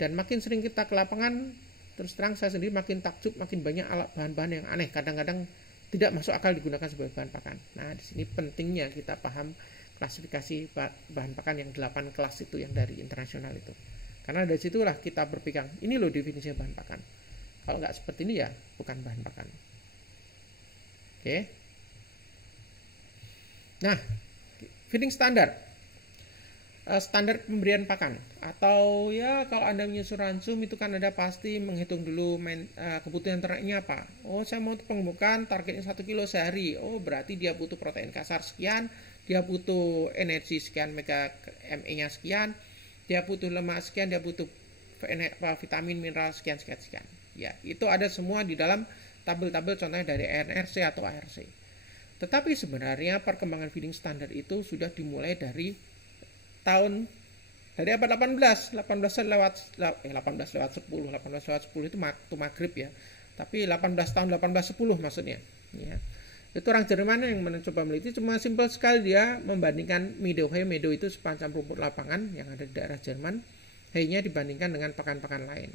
Dan makin sering kita ke lapangan, terus terang saya sendiri makin takjub, makin banyak alat bahan-bahan yang aneh, kadang-kadang tidak masuk akal digunakan sebagai bahan pakan. Nah, di sini pentingnya kita paham klasifikasi bahan pakan yang 8 kelas itu yang dari internasional itu. Karena dari situlah kita berpegang, ini loh definisi bahan pakan. Kalau nggak seperti ini ya bukan bahan pakan. Oke. Nah, feeding standard. standar pemberian pakan, atau ya kalau Anda menyusun ransum itu kan Anda pasti menghitung dulu kebutuhan ternaknya apa. Oh, saya mau pengembukan targetnya 1 kilo sehari. Oh, berarti dia butuh protein kasar sekian, dia butuh energi sekian mega ME-nya sekian, dia butuh lemak sekian, dia butuh vitamin mineral sekian. Ya, itu ada semua di dalam tabel-tabel contohnya dari NRC atau ARC. Tetapi sebenarnya perkembangan feeding standard itu sudah dimulai dari abad 18 lewat 10 itu waktu maghrib ya. Tapi 1810 maksudnya. Ya. Itu orang Jerman yang mencoba meneliti, cuma simpel sekali dia membandingkan meadow itu semacam rumput lapangan yang ada di daerah Jerman, hay-nya dibandingkan dengan pakan-pakan lain.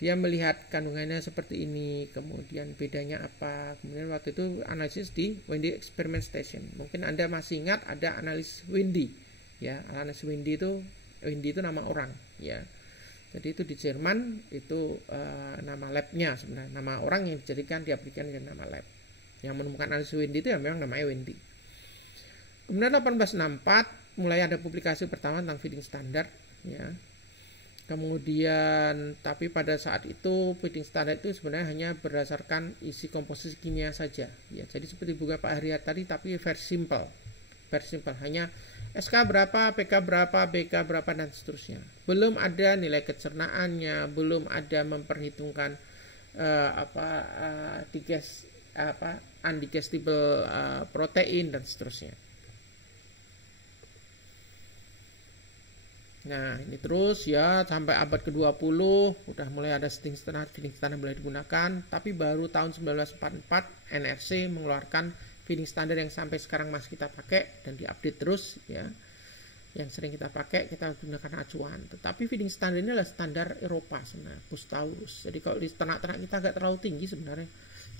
Dia melihat kandungannya seperti ini, kemudian bedanya apa. Kemudian waktu itu analisis di Wendy Experiment Station. Mungkin Anda masih ingat ada analisis Wendy. Ya, analisis Wendy itu nama orang, ya. Jadi itu di Jerman itu nama labnya sebenarnya, nama orang yang dijadikan diaplikasikan dengan nama lab. Yang menemukan analisis Wendy itu ya memang namanya Wendy. Kemudian 1864 mulai ada publikasi pertama tentang feeding standard, ya. Kemudian tapi pada saat itu feeding standard itu sebenarnya hanya berdasarkan isi komposisi kimia saja, ya. Jadi seperti buka Pak Haryat tadi, tapi very simple, hanya SK berapa, PK berapa, BK berapa, dan seterusnya. Belum ada nilai kecernaannya, belum ada memperhitungkan undigestible protein dan seterusnya. Nah, ini terus ya sampai abad ke-20 udah mulai ada feeding standard mulai digunakan, tapi baru tahun 1944 NRC mengeluarkan feeding standard yang sampai sekarang masih kita pakai dan diupdate terus ya. Yang sering kita pakai, kita gunakan acuan. Tetapi feeding standard ini adalah standar Eropa sebenarnya, Bustaurus. Jadi kalau di ternak-ternak kita agak terlalu tinggi sebenarnya.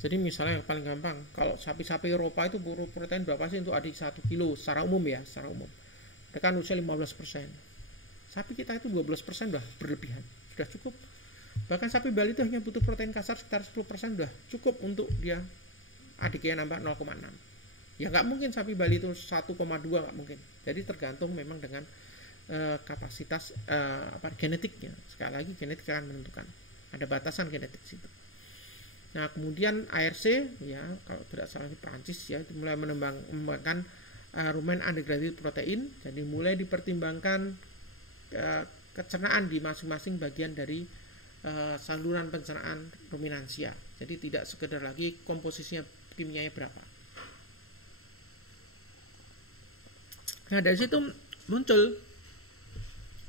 Jadi misalnya yang paling gampang, kalau sapi-sapi Eropa itu butuh protein berapa sih untuk adik 1 kilo secara umum ya, secara umum. Mereka usia 15%. Sapi kita itu 12% udah berlebihan, sudah cukup. Bahkan sapi Bali itu hanya butuh protein kasar sekitar 10% udah cukup untuk dia adiknya nambah 0,6. Ya nggak mungkin sapi Bali itu 1,2, nggak mungkin. Jadi tergantung memang dengan kapasitas genetiknya. Sekali lagi genetik akan menentukan. Ada batasan genetik situ. Nah kemudian ARC ya kalau tidak salah di Prancis ya itu mulai mengembangkan rumen undegraded protein. Jadi mulai dipertimbangkan kecernaan di masing-masing bagian dari saluran pencernaan ruminansia. Jadi tidak sekedar lagi komposisinya kimianya berapa. Nah dari situ muncul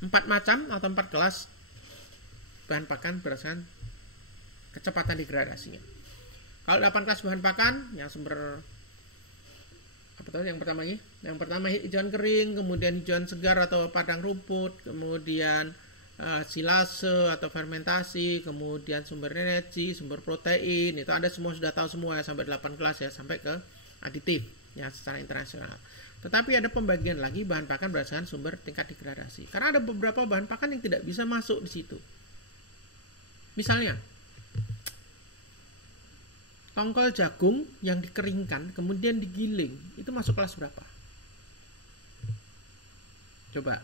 4 macam atau 4 kelas bahan pakan berdasarkan kecepatan degradasinya. Kalau 8 kelas bahan pakan yang sumber yang pertama hijauan kering, kemudian hijauan segar atau padang rumput, kemudian silase atau fermentasi, kemudian sumber energi, sumber protein, itu Anda semua sudah tahu semua ya, sampai 8 kelas ya, sampai ke aditif ya secara internasional. Tetapi ada pembagian lagi bahan pakan berdasarkan sumber tingkat degradasi. Karena ada beberapa bahan pakan yang tidak bisa masuk di situ. Misalnya tongkol jagung yang dikeringkan kemudian digiling, itu masuk kelas berapa? Coba.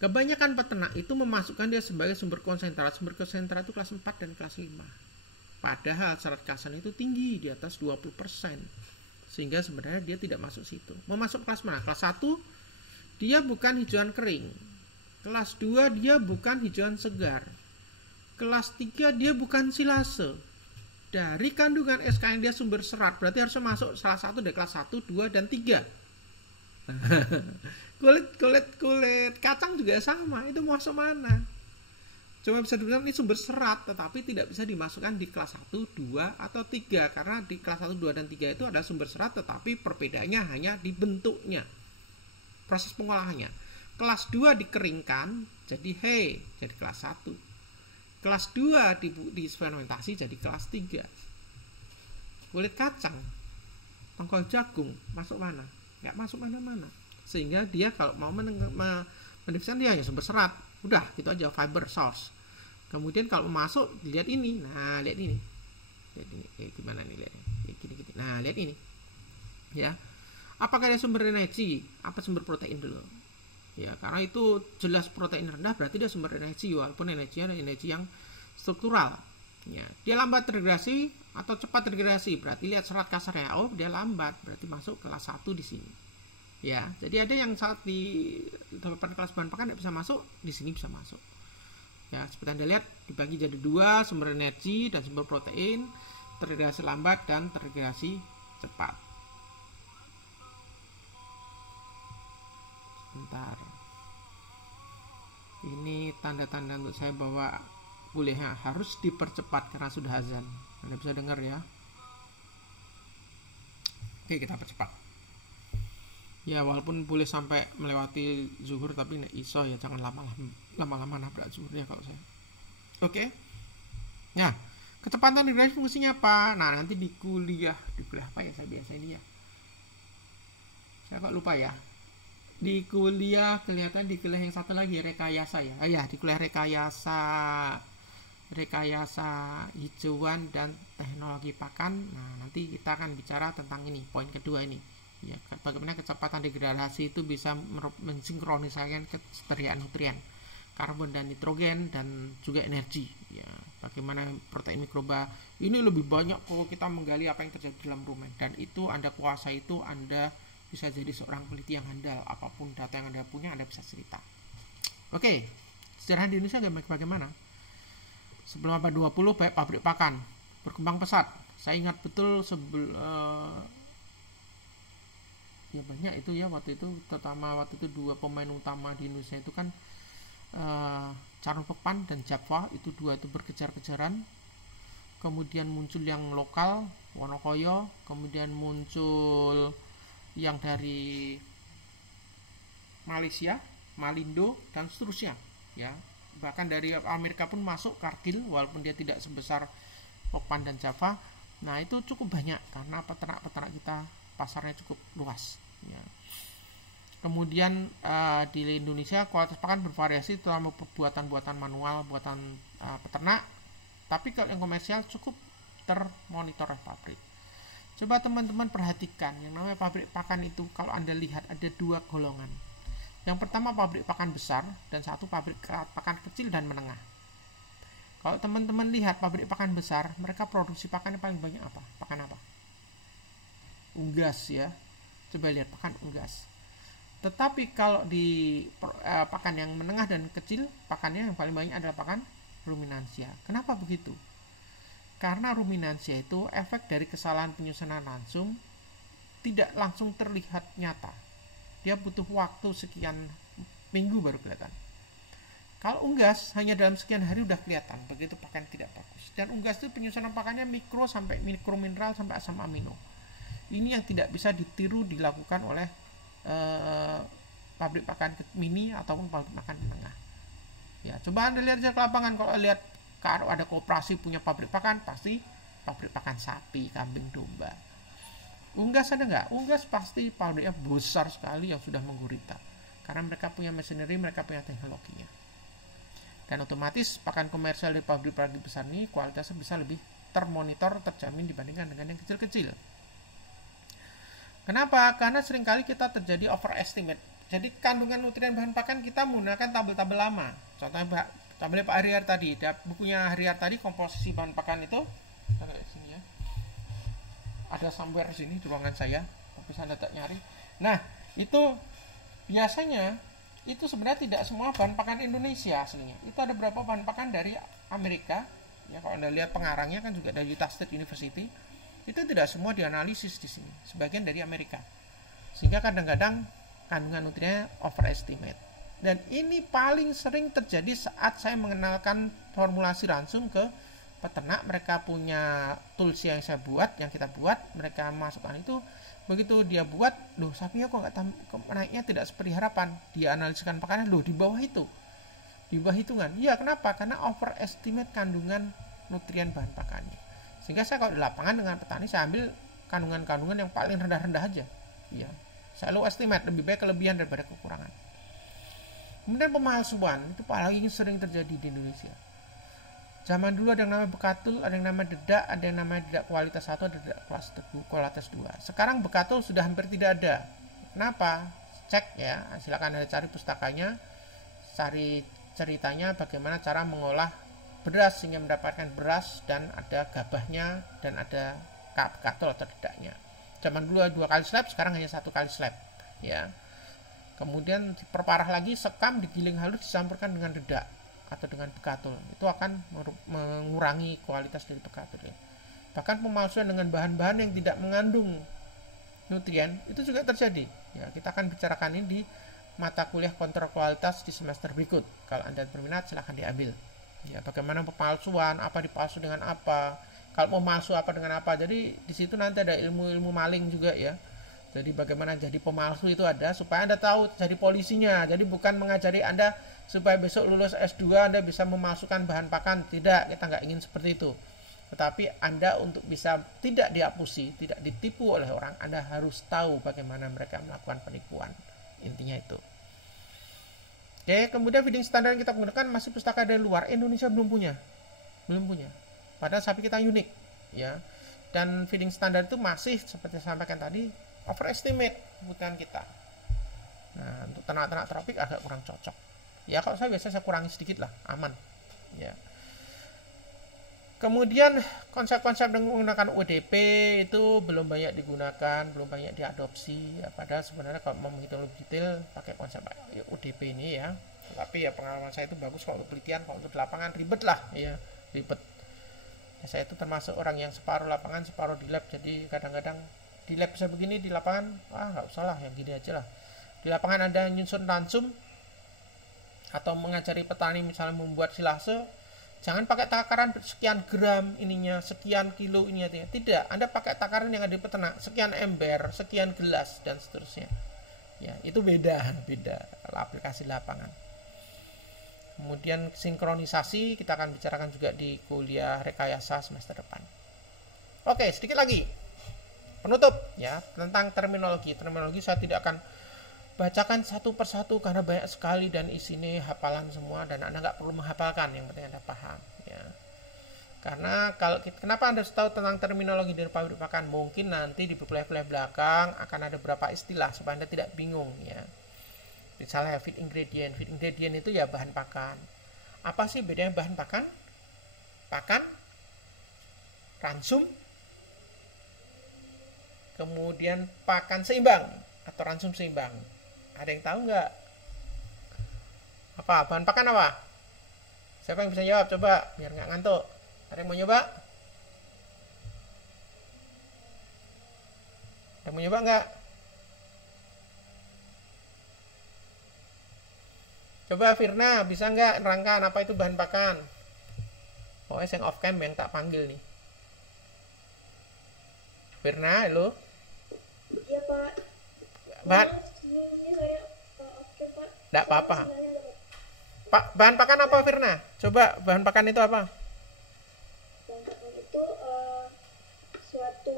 Kebanyakan peternak itu memasukkan dia sebagai sumber konsentrat. Sumber konsentrat itu kelas 4 dan kelas 5. Padahal syarat kasan itu tinggi, di atas 20%. Sehingga sebenarnya dia tidak masuk situ. Mau masuk kelas mana? Kelas 1 dia bukan hijauan kering. Kelas 2 dia bukan hijauan segar. Kelas 3 dia bukan silase. Dari kandungan SKN dia sumber serat, berarti harusnya masuk salah satu dari kelas 1, 2, dan 3. kulit kacang juga sama, itu mau masuk mana? Cuma bisa dibilang ini sumber serat, tetapi tidak bisa dimasukkan di kelas 1, 2, atau 3. Karena di kelas 1, 2, dan 3 itu ada sumber serat, tetapi perbedaannya hanya di bentuknya, proses pengolahannya. Kelas 2 dikeringkan, jadi jadi kelas 1. Kelas 2 di fermentasi jadi kelas 3. Kulit kacang, tongkol jagung, masuk mana? Nggak masuk mana-mana. Sehingga dia kalau mau mendefinisikan dia hanya sumber serat, udah gitu aja, fiber source. Kemudian kalau masuk lihat ini, nah lihat ini gimana nih lihat gini. Nah lihat ini ya, apakah ada sumber energi, apa sumber protein dulu. Ya, karena itu jelas protein rendah berarti dia sumber energi, walaupun energinya energi yang struktural. Ya, dia lambat terdegradasi atau cepat terdegradasi, berarti lihat serat kasarnya, oh dia lambat, berarti masuk kelas 1 di sini. Ya, jadi ada yang saat di depan kelas bahan pakan tidak bisa masuk, di sini bisa masuk. Ya, seperti Anda lihat dibagi jadi 2, sumber energi dan sumber protein, terdegradasi lambat dan terdegradasi cepat. Sebentar. Ini tanda-tanda untuk saya bahwa kuliahnya harus dipercepat karena sudah azan. Anda bisa dengar ya. Oke, kita percepat. Ya, walaupun boleh sampai melewati zuhur, tapi nek iso ya jangan lama-lama nabrak zuhurnya kalau saya. Oke. Nah, kecepatan degradasi fungsinya apa? Nah, nanti di kuliah apa ya saya biasa ini ya. Saya kok lupa ya. Di kuliah kelihatan di kuliah yang satu lagi rekayasa ya. Ya, di kuliah rekayasa hijauan dan teknologi pakan. Nah, nanti kita akan bicara tentang ini, poin kedua ini. Ya, bagaimana kecepatan degradasi itu bisa mensinkronisasikan kesetiaan nutrien, karbon dan nitrogen dan juga energi. Ya, bagaimana protein mikroba ini lebih banyak kalau kita menggali apa yang terjadi dalam rumen, dan itu Anda kuasai, itu Anda bisa jadi seorang peneliti yang handal. Apapun data yang Anda punya, Anda bisa cerita. Oke, sejarah di Indonesia bagaimana? Sebelum abad 20 banyak pabrik pakan berkembang pesat. Saya ingat betul ya banyak itu ya waktu itu, terutama waktu itu 2 pemain utama di Indonesia itu kan Carnopekpan dan Java, itu 2 itu berkejar-kejaran. Kemudian muncul yang lokal Wonokoyo, kemudian muncul yang dari Malaysia, Malindo dan seterusnya ya. Bahkan dari Amerika pun masuk, Cargill, walaupun dia tidak sebesar Pokpan dan Java. Nah, itu cukup banyak karena peternak-peternak kita pasarnya cukup luas ya. Kemudian di Indonesia kualitas pakan bervariasi, terutama buatan manual, buatan peternak. Tapi kalau yang komersial cukup termonitor oleh pabrik. Coba teman-teman perhatikan, yang namanya pabrik pakan itu kalau Anda lihat ada 2 golongan. Yang pertama pabrik pakan besar, dan satu pabrik pakan kecil dan menengah. Kalau teman-teman lihat pabrik pakan besar, mereka produksi pakan yang paling banyak apa? Pakan apa? Unggas ya. Coba lihat pakan unggas. Tetapi kalau di pakan yang menengah dan kecil, pakannya yang paling banyak adalah pakan ruminansia. Kenapa begitu? Karena ruminansia itu efek dari kesalahan penyusunan langsung tidak langsung terlihat nyata. Dia butuh waktu sekian minggu baru kelihatan. Kalau unggas hanya dalam sekian hari udah kelihatan, begitu pakan tidak bagus. Dan unggas itu penyusunan pakannya mikro sampai mikromineral sampai asam amino. Ini yang tidak bisa ditiru dilakukan oleh pabrik pakan mini ataupun pabrik pakan menengah. Ya, coba Anda lihat aja ke lapangan, kalau lihat kalau ada koperasi punya pabrik pakan, pasti pabrik pakan sapi, kambing, domba. Unggas ada nggak? Unggas pasti pabriknya besar sekali yang sudah menggurita. Karena mereka punya machinery, mereka punya teknologinya. Dan otomatis pakan komersial di pabrik-pabrik besar ini kualitasnya bisa lebih termonitor, terjamin dibandingkan dengan yang kecil-kecil. Kenapa? Karena seringkali kita terjadi overestimate. Jadi kandungan nutrien bahan pakan kita menggunakan tabel-tabel lama. Contohnya tabelnya Pak Hariar tadi, bukunya Hariar tadi, komposisi bahan pakan itu ada di sini ya. Ada somewhere di sini di ruangan saya, tapi saya tidak nyari. Nah, itu biasanya itu sebenarnya tidak semua bahan pakan Indonesia aslinya. Itu ada beberapa bahan pakan dari Amerika. Ya, kalau Anda lihat pengarangnya kan juga dari Utah State University. Itu tidak semua dianalisis di sini, sebagian dari Amerika. Sehingga kadang-kadang kandungan nutriennya overestimate. Dan ini paling sering terjadi saat saya mengenalkan formulasi langsung ke peternak. Mereka punya tools yang saya buat, yang kita buat, mereka masukkan itu. Begitu dia buat, loh sapinya kok naiknya tidak seperti harapan. Dia analiskan pakannya, loh di bawah itu, di bawah hitungan. Iya, kenapa? Karena overestimate kandungan nutrien bahan pakannya. Sehingga saya kalau di lapangan dengan petani, saya ambil kandungan-kandungan yang paling rendah-rendah aja. Iya, saya low estimate, lebih baik kelebihan daripada kekurangan. Kemudian pemalsuan, itu paling sering terjadi di Indonesia. Zaman dulu ada yang namanya bekatul, ada yang namanya dedak, ada yang namanya dedak kualitas 1, ada dedak kualitas 2. Sekarang bekatul sudah hampir tidak ada. Kenapa? cek ya, silakan Anda cari pustakanya, cari ceritanya bagaimana cara mengolah beras sehingga mendapatkan beras dan ada gabahnya dan ada katol atau tidaknya. Zaman dulu 2 kali slab, sekarang hanya 1 kali slab ya. Kemudian diperparah lagi, sekam, digiling halus, dicampurkan dengan dedak atau dengan bekatul. Itu akan mengurangi kualitas dari bekatul ya. Bahkan pemalsuan dengan bahan-bahan yang tidak mengandung nutrien itu juga terjadi ya. Kita akan bicarakan ini di mata kuliah kontrol kualitas di semester berikut. Kalau Anda berminat silahkan diambil ya, bagaimana pemalsuan, apa dipalsu dengan apa, kalau mau palsu apa dengan apa. Jadi di situ nanti ada ilmu-ilmu maling juga ya. Jadi bagaimana jadi pemalsu itu ada, supaya Anda tahu jadi polisinya. Jadi bukan mengajari Anda supaya besok lulus S2 Anda bisa memalsukan bahan pakan. Tidak, kita nggak ingin seperti itu. Tetapi Anda untuk bisa tidak diapusi, tidak ditipu oleh orang, Anda harus tahu bagaimana mereka melakukan penipuan. Intinya itu. Oke, kemudian feeding standar yang kita gunakan masih pustaka dari luar. Indonesia belum punya. Padahal sapi kita unik ya. Dan feeding standar itu masih seperti saya sampaikan tadi, overestimate kebutuhan kita. Nah, untuk ternak-ternak tropik agak kurang cocok. Ya, kalau saya biasanya saya kurangi sedikit lah, aman. Ya. Kemudian konsep-konsep dengan menggunakan ODP itu belum banyak digunakan, belum banyak diadopsi ya. Padahal sebenarnya kalau mau menghitung lebih detail pakai konsep ODP ini ya. Tapi ya pengalaman saya itu bagus kalau untuk penelitian, kalau untuk di lapangan ribet lah ya, ribet. Ya, saya itu termasuk orang yang separuh lapangan, separuh di lab. Jadi kadang-kadang di lab bisa begini, di lapangan nggak usah lah, yang gini aja lah. Di lapangan ada nyusun ransum atau mengajari petani misalnya membuat silase, jangan pakai takaran sekian gram ininya, sekian kilo ini ya. Tidak, Anda pakai takaran yang ada di peternak, sekian ember, sekian gelas dan seterusnya. Ya, itu beda kalau aplikasi lapangan. Kemudian sinkronisasi kita akan bicarakan juga di kuliah rekayasa semester depan. Oke, sedikit lagi penutup ya tentang terminologi. Terminologi saya tidak akan bacakan satu persatu karena banyak sekali dan isinya hafalan semua dan Anda nggak perlu menghafalkan, yang penting Anda paham ya. Karena kenapa Anda harus tahu tentang terminologi dari pabrik pakan? Mungkin nanti di kuliah-kuliah belakang akan ada beberapa istilah supaya Anda tidak bingung ya. Misalnya feed ingredient. Feed ingredient itu ya bahan pakan. Apa sih bedanya bahan pakan? Pakan, ransum, kemudian pakan seimbang atau ransum seimbang. Ada yang tahu nggak? Apa? Bahan pakan apa? Siapa yang bisa jawab? Coba, biar nggak ngantuk. Ada yang mau nyoba? Ada yang mau nyoba nggak? Coba Firna, bisa nggak nerangkan apa itu bahan pakan? Pokoknya yang off cam yang tak panggil nih. Firna, halo? Iya Pak. Bahan? Nggak apa-apa. Pak, bahan pakan apa Firna? Coba bahan pakan itu apa? Bahan pakan itu suatu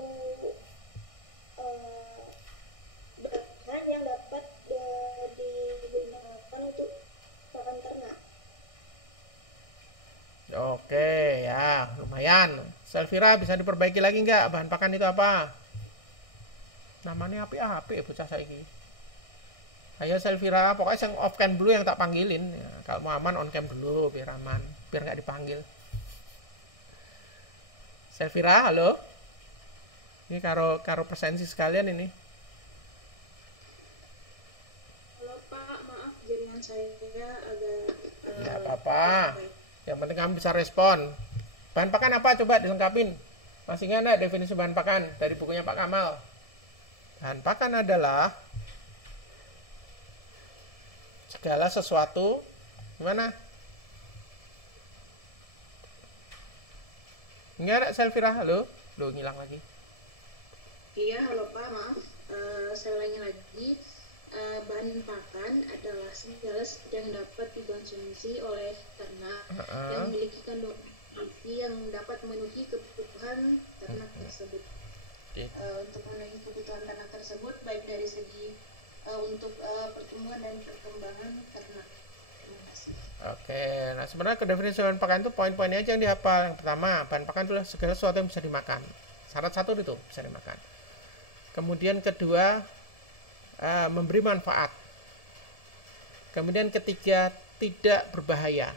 bahan yang dapat digunakan untuk pakan ternak. Oke ya, lumayan. Selvira bisa diperbaiki lagi nggak? Bahan pakan itu apa? Namanya api bocah saiki. Ayo Selvira, pokoknya yang off cam dulu yang tak panggilin ya. Kalau mau aman on cam dulu biar aman, biar nggak dipanggil. Selvira, halo. Ini karo presensi sekalian ini. Halo Pak, maaf jaringan saya agak Nggak apa-apa. Yang penting kamu bisa respon. Bahan pakan apa? Coba dilengkapin. Masih ingat nggak definisi bahan pakan dari bukunya Pak Kamal? Bahan pakan adalah segala sesuatu gimana? Enggak ada Selvira, halo? Loh, ngilang lagi. Iya, halo Pak, maaf. Saya ulangi lagi. Bahan pakan adalah segala yang dapat dikonsumsi oleh ternak yang memiliki kandungan gizi yang dapat memenuhi kebutuhan ternak tersebut. Untuk memenuhi kebutuhan ternak tersebut, baik dari segi untuk pertumbuhan dan perkembangan ternak. Terima kasih. Oke, nah sebenarnya ke definisi bahan pakan itu poin-poinnya aja yang dihafal. Yang pertama, bahan pakan adalah segala sesuatu yang bisa dimakan. Syarat satu itu bisa dimakan. Kemudian kedua, memberi manfaat. Kemudian ketiga, tidak berbahaya.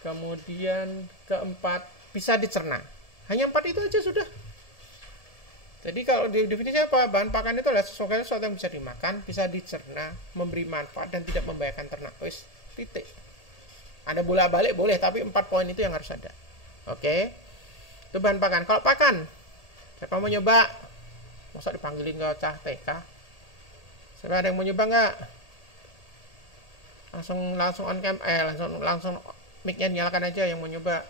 Kemudian keempat, bisa dicerna. Hanya 4 itu aja sudah. Jadi kalau di definisi apa? Bahan pakan itu adalah sesuatu yang bisa dimakan, bisa dicerna, memberi manfaat dan tidak membahayakan ternak. Wis, titik. Ada bolak-balik boleh, tapi 4 poin itu yang harus ada. Oke. Itu bahan pakan. Kalau pakan, siapa mau nyoba? Masa dipanggilin ke cah TK? Siapa ada yang mau nyoba nggak? Langsung on cam, langsung mic-nya nyalakan aja yang mau nyoba.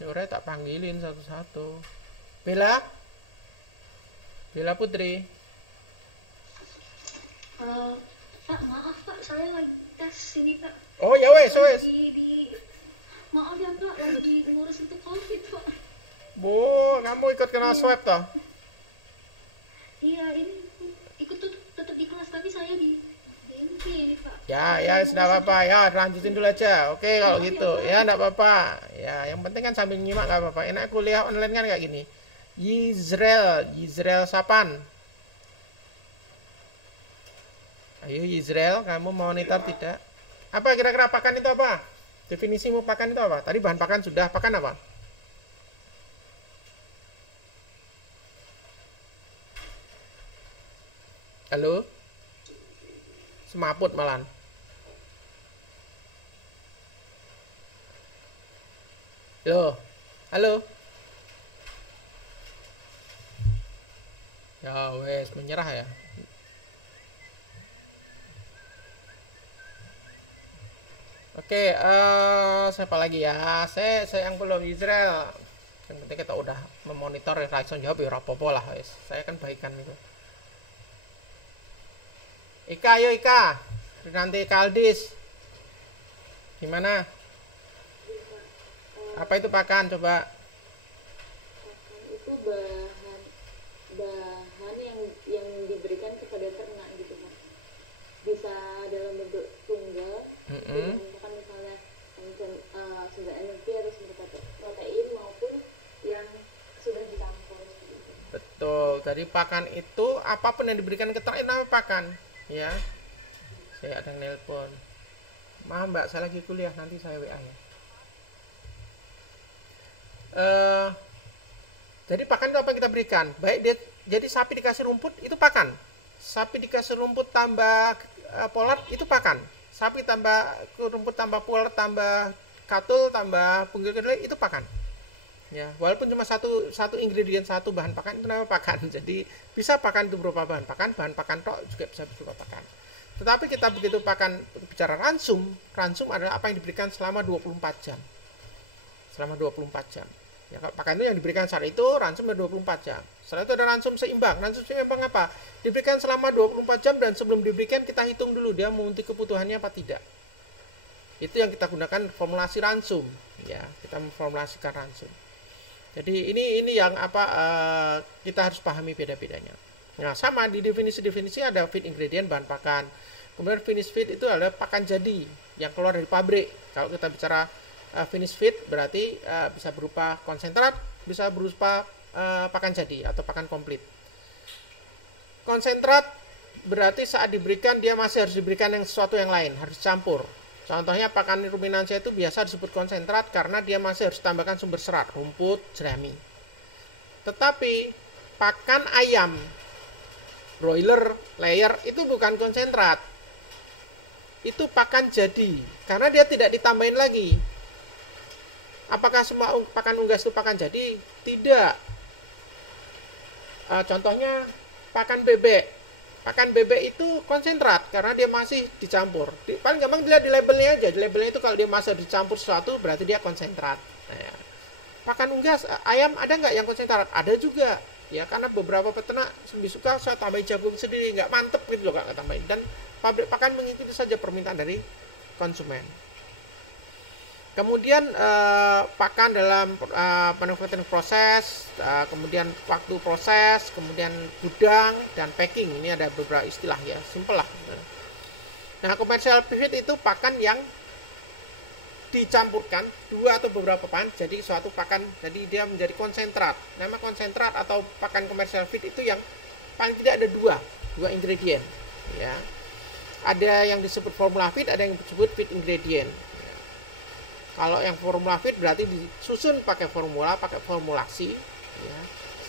Yaudah tak panggilin satu-satu. Bella Putri. Pak, maaf Pak, saya lagi tes ini Pak. Oh ya wes. Maaf ya Pak, lagi ngurus untuk COVID Pak. Bu, kamu ikut kena swab toh? Iya, ini ikut tetap di kelas, tapi saya di DMP ini Pak. Ya, sudah apa-apa. Ya, lanjutin dulu aja. Oke, kalau gitu. Ya, enggak apa-apa. Ya, yang penting kan sambil nyimak enggak apa-apa. Enak kuliah online kan kayak gini. Yizrel Sapan. Ayo Yizrel, kamu monitor tidak? Apa kira-kira pakan itu apa? Definisimu pakan itu apa? Tadi bahan pakan sudah, pakan apa? Halo? Semaput malan. Halo? Ya wes, menyerah ya. Oke, siapa lagi ya? Saya yang belum Israel. Yang penting kita udah memonitor ya, langsung jawab ya apa-apa lah wes. Saya kan baikan itu. Ika, ayo Ika. Nanti Kaldis. Gimana? Apa itu pakan? Coba. Pakan itu bahan yang diberikan kepada ternak gitu Pak. Bisa dalam bentuk tunggal, misalkan misalnya sumber energi atau sumber protein maupun yang sudah dicampur. Gitu. Betul. Jadi pakan itu apapun yang diberikan ke ternak namanya pakan. Ya, saya ada yang nelpon. Maaf Mbak, saya lagi kuliah, nanti saya WA ya. Jadi pakan itu apa yang kita berikan? Baik jadi sapi dikasih rumput itu pakan. Sapi dikasih rumput tambah polar itu pakan. Sapi tambah rumput tambah polar tambah katul tambah punggul kedelai itu pakan. Ya, walaupun cuma satu ingredient, satu bahan pakan itu namanya pakan. Jadi bisa pakan itu berupa bahan pakan tok juga bisa berupa pakan. Tetapi kita begitu pakan bicara ransum adalah apa yang diberikan selama 24 jam. Selama 24 jam. Ya, pakan itu yang diberikan saat itu ransum 24 jam. Setelah itu ada ransum seimbang. Ransum seimbang apa? Diberikan selama 24 jam dan sebelum diberikan kita hitung dulu dia memenuhi kebutuhannya apa tidak. Itu yang kita gunakan formulasi ransum. Ya, kita memformulasikan ransum. Jadi ini yang kita harus pahami beda-bedanya. Nah, sama di definisi ada feed ingredient bahan pakan. Kemudian finish feed itu adalah pakan jadi yang keluar dari pabrik. Kalau kita bicara finish feed berarti bisa berupa konsentrat, bisa berupa pakan jadi atau pakan komplit. Konsentrat berarti saat diberikan dia masih harus diberikan yang sesuatu yang lain, harus campur. Contohnya pakan ruminansia itu biasa disebut konsentrat karena dia masih harus tambahkan sumber serat, rumput, jerami. Tetapi pakan ayam, broiler, layer itu bukan konsentrat. Itu pakan jadi karena dia tidak ditambahin lagi. Apakah semua pakan unggas itu pakan jadi? Tidak. Contohnya pakan bebek. Pakan bebek itu konsentrat karena dia masih dicampur. Paling gampang dilihat di labelnya aja. Di labelnya itu kalau dia masih dicampur sesuatu berarti dia konsentrat. Nah, pakan unggas ayam ada nggak yang konsentrat? Ada juga. Ya karena beberapa peternak lebih suka saya tambahin jagung sendiri, nggak mantep gitu loh nggak tambahin. Dan pabrik pakan mengikuti saja permintaan dari konsumen. Kemudian pakan dalam manufacturing proses, kemudian waktu proses, kemudian gudang dan packing. Ini ada beberapa istilah ya, simpel lah. Nah, commercial feed itu pakan yang dicampurkan dua atau beberapa pakan jadi suatu pakan, jadi dia menjadi konsentrat. Nama konsentrat atau pakan komersial feed itu yang paling tidak ada dua ingredien, ya. Ada yang disebut formula feed, ada yang disebut feed ingredient. Ya. Kalau yang formula feed berarti disusun pakai formula, pakai formulasi, ya.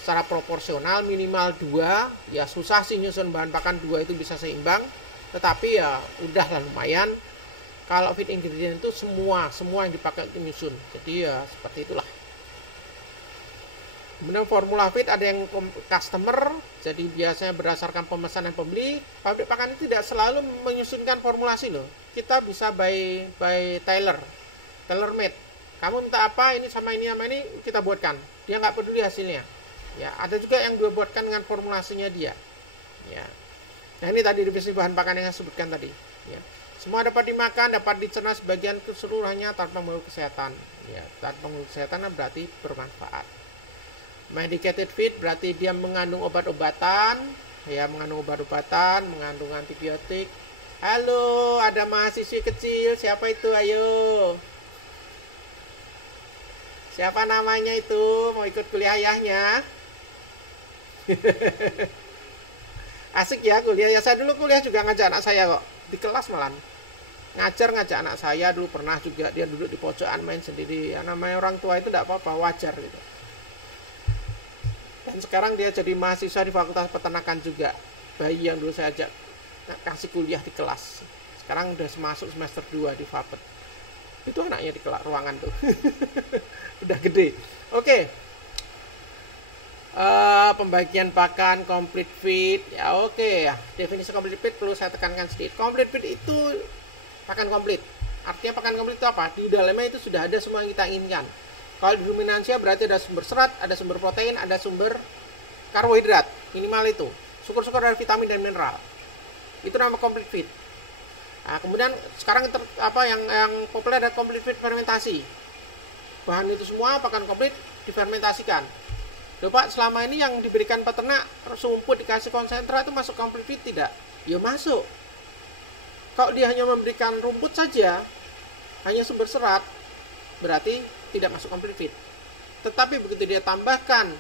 Secara proporsional minimal 2, ya susah sih nyusun bahan pakan 2 itu bisa seimbang, tetapi ya udahlah lumayan. Kalau feed ingredient itu semua yang dipakai untuk nyusun, jadi ya seperti itulah. Kemudian formula feed ada yang customer, jadi biasanya berdasarkan pemesanan pembeli. Pabrik pakan itu tidak selalu menyusunkan formulasi loh, kita bisa by tailor made. Kamu minta apa, ini sama ini kita buatkan, dia nggak peduli hasilnya. Ya, ada juga yang dia buatkan dengan formulasinya dia. Ya. Nah, ini tadi definisi bahan pakan yang saya sebutkan tadi. Ya. Semua dapat dimakan, dapat dicerna sebagian keseluruhannya tanpa mengganggu kesehatan. Ya, tanpa mengganggu kesehatan berarti bermanfaat. Medicated feed berarti dia mengandung obat-obatan, ya mengandung obat-obatan, mengandung antibiotik. Halo, ada mahasiswi kecil, siapa itu? Ayo. Siapa namanya itu? Mau ikut kuliah ayahnya? Asik ya kuliah. Ya saya dulu kuliah juga ngajak anak saya kok. Di kelas malah. Ngajak anak saya dulu pernah juga, dia duduk di pojokan main sendiri. Ya, namanya orang tua itu tidak apa-apa, wajar gitu. Dan sekarang dia jadi mahasiswa di Fakultas Peternakan juga. Bayi yang dulu saya ajak kasih kuliah di kelas. Sekarang udah masuk semester 2 di Fapet. Itu anaknya di ruangan tuh. Udah gede. Oke. Pembagian pakan complete feed. Ya oke ya. Definisi complete feed perlu saya tekankan sedikit. Complete feed itu pakan komplit. Artinya pakan komplit itu apa? Di dalamnya itu sudah ada semua yang kita inginkan. Kalau di ruminansia berarti ada sumber serat, ada sumber protein, ada sumber karbohidrat. Minimal itu. Syukur-syukur ada vitamin dan mineral. Itu nama complete feed. Nah, kemudian sekarang yang populer adalah complete feed fermentasi. Bahan itu semua pakan komplit difermentasikan. Loh Pak, selama ini yang diberikan peternak rumput dikasih konsentrat itu masuk complete feed tidak? Ya masuk. Kalau dia hanya memberikan rumput saja, hanya sumber serat, berarti tidak masuk complete feed. Tetapi begitu dia tambahkan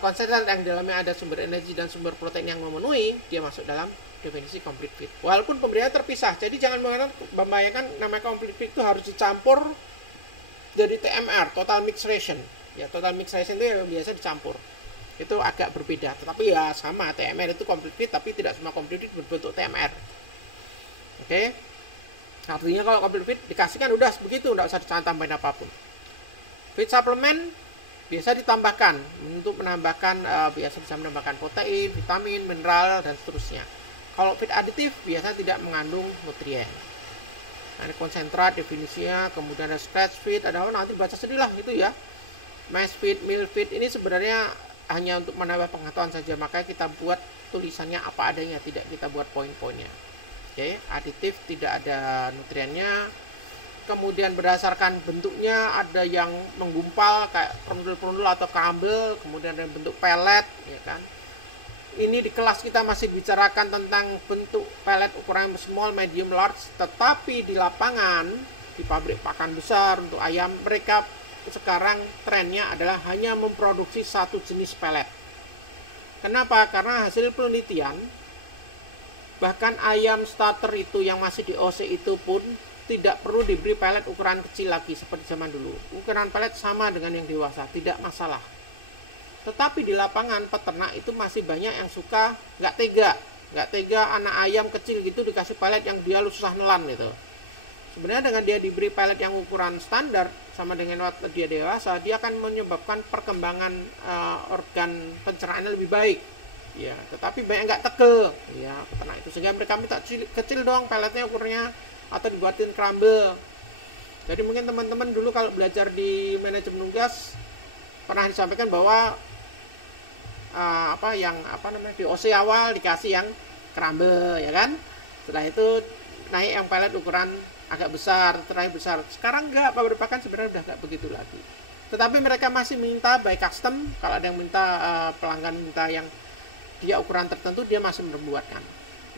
konsentrat yang di dalamnya ada sumber energi dan sumber protein yang memenuhi, dia masuk dalam definisi complete feed. Walaupun pemberiannya terpisah, jadi jangan membayangkan namanya complete feed itu harus dicampur jadi TMR, total mix ration. Ya, total mix ration itu yang biasa dicampur. Itu agak berbeda, tetapi ya sama, TMR itu complete feed, tapi tidak semua complete feed berbentuk TMR. Oke. Artinya kalau complete feed dikasihkan udah begitu, tidak usah tambahin apapun. Feed supplement biasa ditambahkan untuk menambahkan biasa bisa menambahkan protein, vitamin, mineral dan seterusnya. Kalau feed aditif biasa tidak mengandung nutrien. Ada konsentrat definisinya, kemudian ada scratch feed, ada apa nanti baca sendiri lah gitu ya. Mass feed, meal feed ini sebenarnya hanya untuk menambah pengetahuan saja, makanya kita buat tulisannya apa adanya, tidak kita buat poin-poinnya. Oke, aditif tidak ada nutriennya. Kemudian berdasarkan bentuknya ada yang menggumpal kayak perundul-perundul atau crumble, kemudian ada bentuk pelet, ya kan. Ini di kelas kita masih bicarakan tentang bentuk pelet ukuran small, medium, large, tetapi di lapangan di pabrik pakan besar untuk ayam mereka sekarang trennya adalah hanya memproduksi satu jenis pelet. Kenapa? Karena hasil penelitian bahkan ayam starter itu yang masih di OC itu pun tidak perlu diberi pelet ukuran kecil lagi seperti zaman dulu. Ukuran pelet sama dengan yang dewasa, tidak masalah. Tetapi di lapangan peternak itu masih banyak yang suka nggak tega anak ayam kecil gitu dikasih pelet yang dia susah nelan gitu. Sebenarnya dengan dia diberi pelet yang ukuran standar sama dengan waktu dia dewasa, dia akan menyebabkan perkembangan organ pencernaannya lebih baik. Ya, tetapi banyak nggak tegel, ya peternak itu sehingga mereka minta kecil dong peletnya ukurannya atau dibuatin crumble. Jadi mungkin teman-teman dulu kalau belajar di manajemen unggas pernah disampaikan bahwa di OC awal dikasih yang crumble, ya kan? Setelah itu naik yang pelet ukuran agak besar, terakhir besar. Sekarang enggak, pabrik pakan sebenarnya udah enggak begitu lagi. Tetapi mereka masih minta by custom. Kalau ada yang minta pelanggan minta yang dia ukuran tertentu, dia masih membuatkan.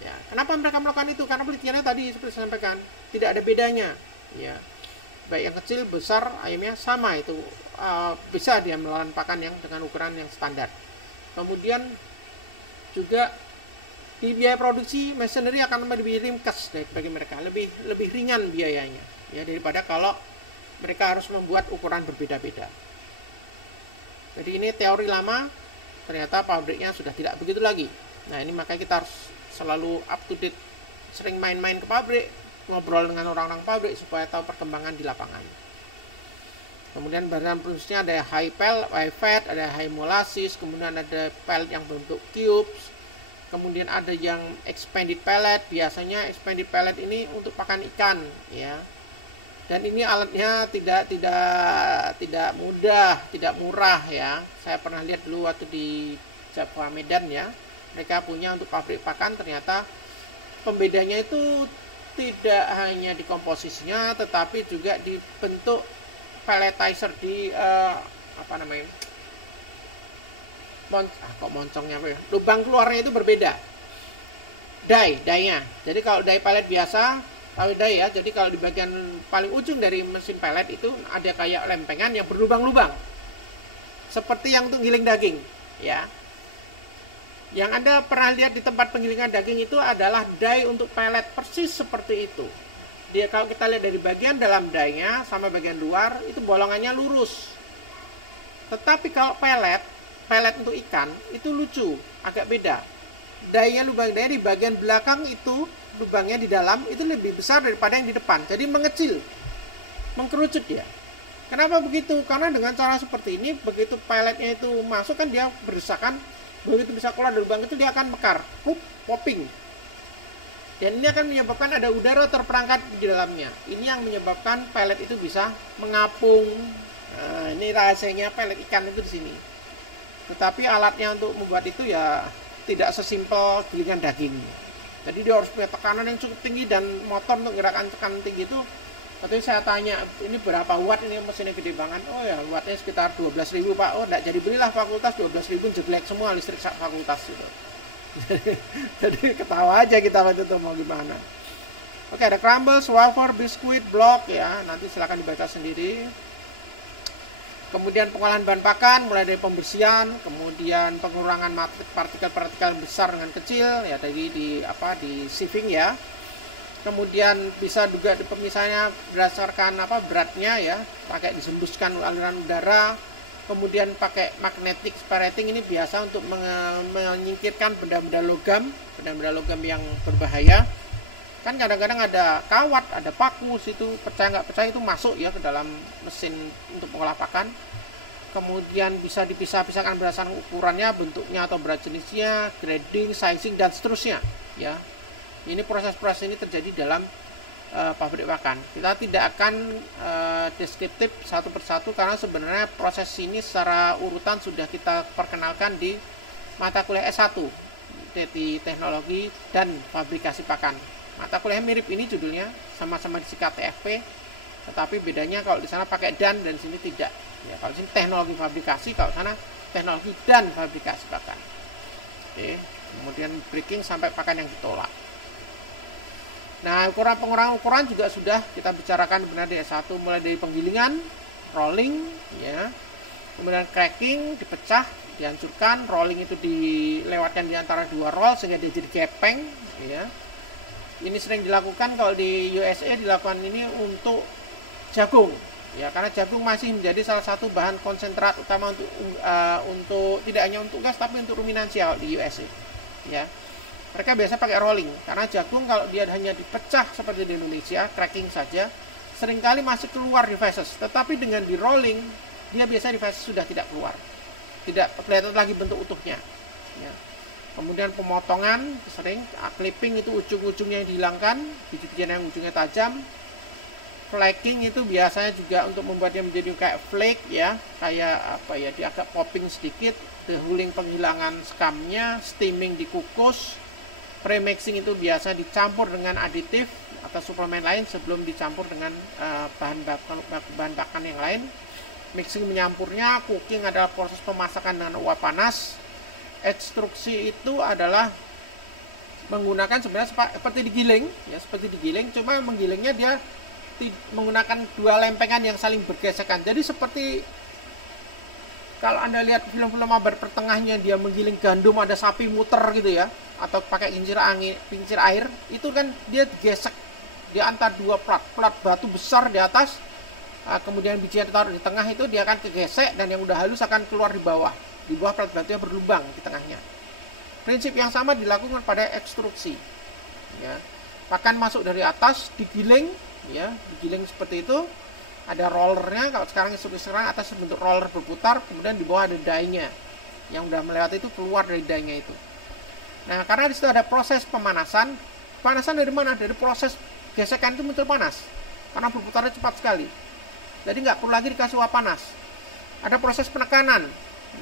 Ya, kenapa mereka melakukan itu? Karena penelitiannya tadi seperti saya sampaikan tidak ada bedanya. Ya, baik yang kecil, besar, ayamnya sama itu bisa dia melawan pakan yang dengan ukuran yang standar. Kemudian juga di biaya produksi machinery akan lebih ringkas bagi mereka, lebih ringan biayanya ya daripada kalau mereka harus membuat ukuran berbeda-beda. Jadi ini teori lama, ternyata pabriknya sudah tidak begitu lagi. Nah ini makanya kita harus selalu up to date, sering main-main ke pabrik, ngobrol dengan orang-orang pabrik supaya tahu perkembangan di lapangan. Kemudian bahan produksinya ada high pellet, high fat, ada high molasses, kemudian ada pellet yang bentuk cubes, kemudian ada yang expanded pellet. Biasanya expanded pellet ini untuk pakan ikan ya. Dan ini alatnya tidak mudah, tidak murah ya. Saya pernah lihat dulu waktu di Java Medan ya. Mereka punya untuk pabrik pakan, ternyata pembedanya itu tidak hanya di komposisinya tetapi juga di bentuk pelletizer di moncongnya apa ya? Lubang keluarnya itu berbeda. Die-nya. Jadi kalau die pellet biasa, tahu die ya. Jadi kalau di bagian paling ujung dari mesin pellet itu ada kayak lempengan yang berlubang-lubang. Seperti yang untuk giling daging, ya. Yang Anda pernah lihat di tempat penggilingan daging itu adalah die untuk pellet persis seperti itu. Dia kalau kita lihat dari bagian dalam die-nya sama bagian luar itu bolongannya lurus. Tetapi kalau pellet untuk ikan itu lucu, agak beda. Die-nya lubang die di bagian belakang itu lubangnya di dalam itu lebih besar daripada yang di depan. Jadi mengecil, mengkerucut dia. Kenapa begitu? Karena dengan cara seperti ini, begitu pelletnya itu masuk kan dia berdesakan, begitu bisa keluar dari lubang itu dia akan mekar, popping. Dan ini akan menyebabkan ada udara terperangkap di dalamnya. Ini yang menyebabkan pellet itu bisa mengapung. Nah, ini rahasianya pellet ikan itu di sini. Tetapi alatnya untuk membuat itu ya tidak sesimpel gilingan daging. Jadi dia harus punya tekanan yang cukup tinggi dan motor untuk gerakan tekanan tinggi itu. Tapi saya tanya, ini berapa watt ini mesinnya gede banget? Oh ya, wattnya sekitar 12.000 Pak. Oh, enggak jadi belilah fakultas 12.000 jelek semua listrik fakultas itu. Jadi ketawa aja kita waktu itu mau gimana. Oke, ada crumble, wafer, biskuit, blok ya. Nanti silakan dibaca sendiri. Kemudian pengolahan bahan pakan mulai dari pembersihan, kemudian pengurangan partikel-partikel besar dengan kecil ya di sieving ya. Kemudian bisa juga pemisahannya berdasarkan beratnya ya, pakai disembuskan aliran udara. Kemudian pakai magnetic separating, ini biasa untuk menyingkirkan benda-benda logam yang berbahaya. Kan kadang-kadang ada kawat, ada paku situ, percaya nggak percaya itu masuk ya ke dalam mesin untuk mengolah pakan. Kemudian bisa dipisah-pisahkan berdasarkan ukurannya, bentuknya atau berat jenisnya, grading, sizing dan seterusnya ya. Ini proses-proses ini terjadi dalam pabrik pakan. Kita tidak akan deskriptif satu persatu karena sebenarnya proses ini secara urutan sudah kita perkenalkan di mata kuliah S1 di teknologi dan fabrikasi pakan. Mata kuliah mirip ini judulnya, sama-sama di TFP, tetapi bedanya kalau di sana pakai dan sini tidak. Ya, kalau di sini teknologi fabrikasi, kalau sana teknologi dan fabrikasi pakan. Oke, kemudian breaking sampai pakan yang ditolak. Nah, pengurangan ukuran juga sudah kita bicarakan benar di S1, mulai dari penggilingan, rolling, ya, kemudian cracking, dipecah, dihancurkan, rolling itu dilewatkan di antara dua roll sehingga dia jadi gepeng, ya. Ini sering dilakukan kalau di USA dilakukan ini untuk jagung, ya, karena jagung masih menjadi salah satu bahan konsentrat utama untuk tidak hanya untuk gas tapi untuk ruminansia kalau di USA, ya. Mereka biasa pakai rolling, karena jagung kalau dia hanya dipecah seperti di Indonesia, cracking saja, seringkali masih keluar di feses. Tetapi dengan di rolling, dia biasa di feses sudah tidak keluar. Tidak kelihatan lagi bentuk utuhnya. Ya. Kemudian pemotongan, sering, clipping itu ujung-ujungnya yang dihilangkan, biji-bijian yang ujungnya tajam. Flaking itu biasanya juga untuk membuatnya menjadi kayak flake ya, kayak dia agak popping sedikit. Dehuling penghilangan skamnya, steaming dikukus. Premixing itu biasa dicampur dengan aditif atau suplemen lain sebelum dicampur dengan bahan pakan yang lain. Mixing menyampurnya, cooking adalah proses pemasakan dengan uap panas. Ekstruksi itu adalah menggunakan sebenarnya seperti digiling, ya seperti digiling, cuma menggilingnya dia menggunakan dua lempengan yang saling bergesekan. Jadi seperti kalau Anda lihat film-film abad pertengahnya, dia menggiling gandum, ada sapi muter gitu ya, atau pakai kincir air, itu kan dia digesek di antara dua plat batu besar di atas, kemudian biji yang ditaruh di tengah itu dia akan kegesek, dan yang udah halus akan keluar di bawah plat batunya berlubang di tengahnya. Prinsip yang sama dilakukan pada ekstruksi, ya. Pakan masuk dari atas, digiling, ya, digiling seperti itu. Ada rollernya, kalau sekarang atas bentuk roller berputar, kemudian di bawah ada die-nya yang udah melewati itu, keluar dari die-nya itu. Nah, karena di situ ada proses pemanasan. Pemanasan dari mana? Dari proses gesekan itu muncul panas, karena berputarnya cepat sekali. Jadi nggak perlu lagi dikasih uap panas. Ada proses penekanan,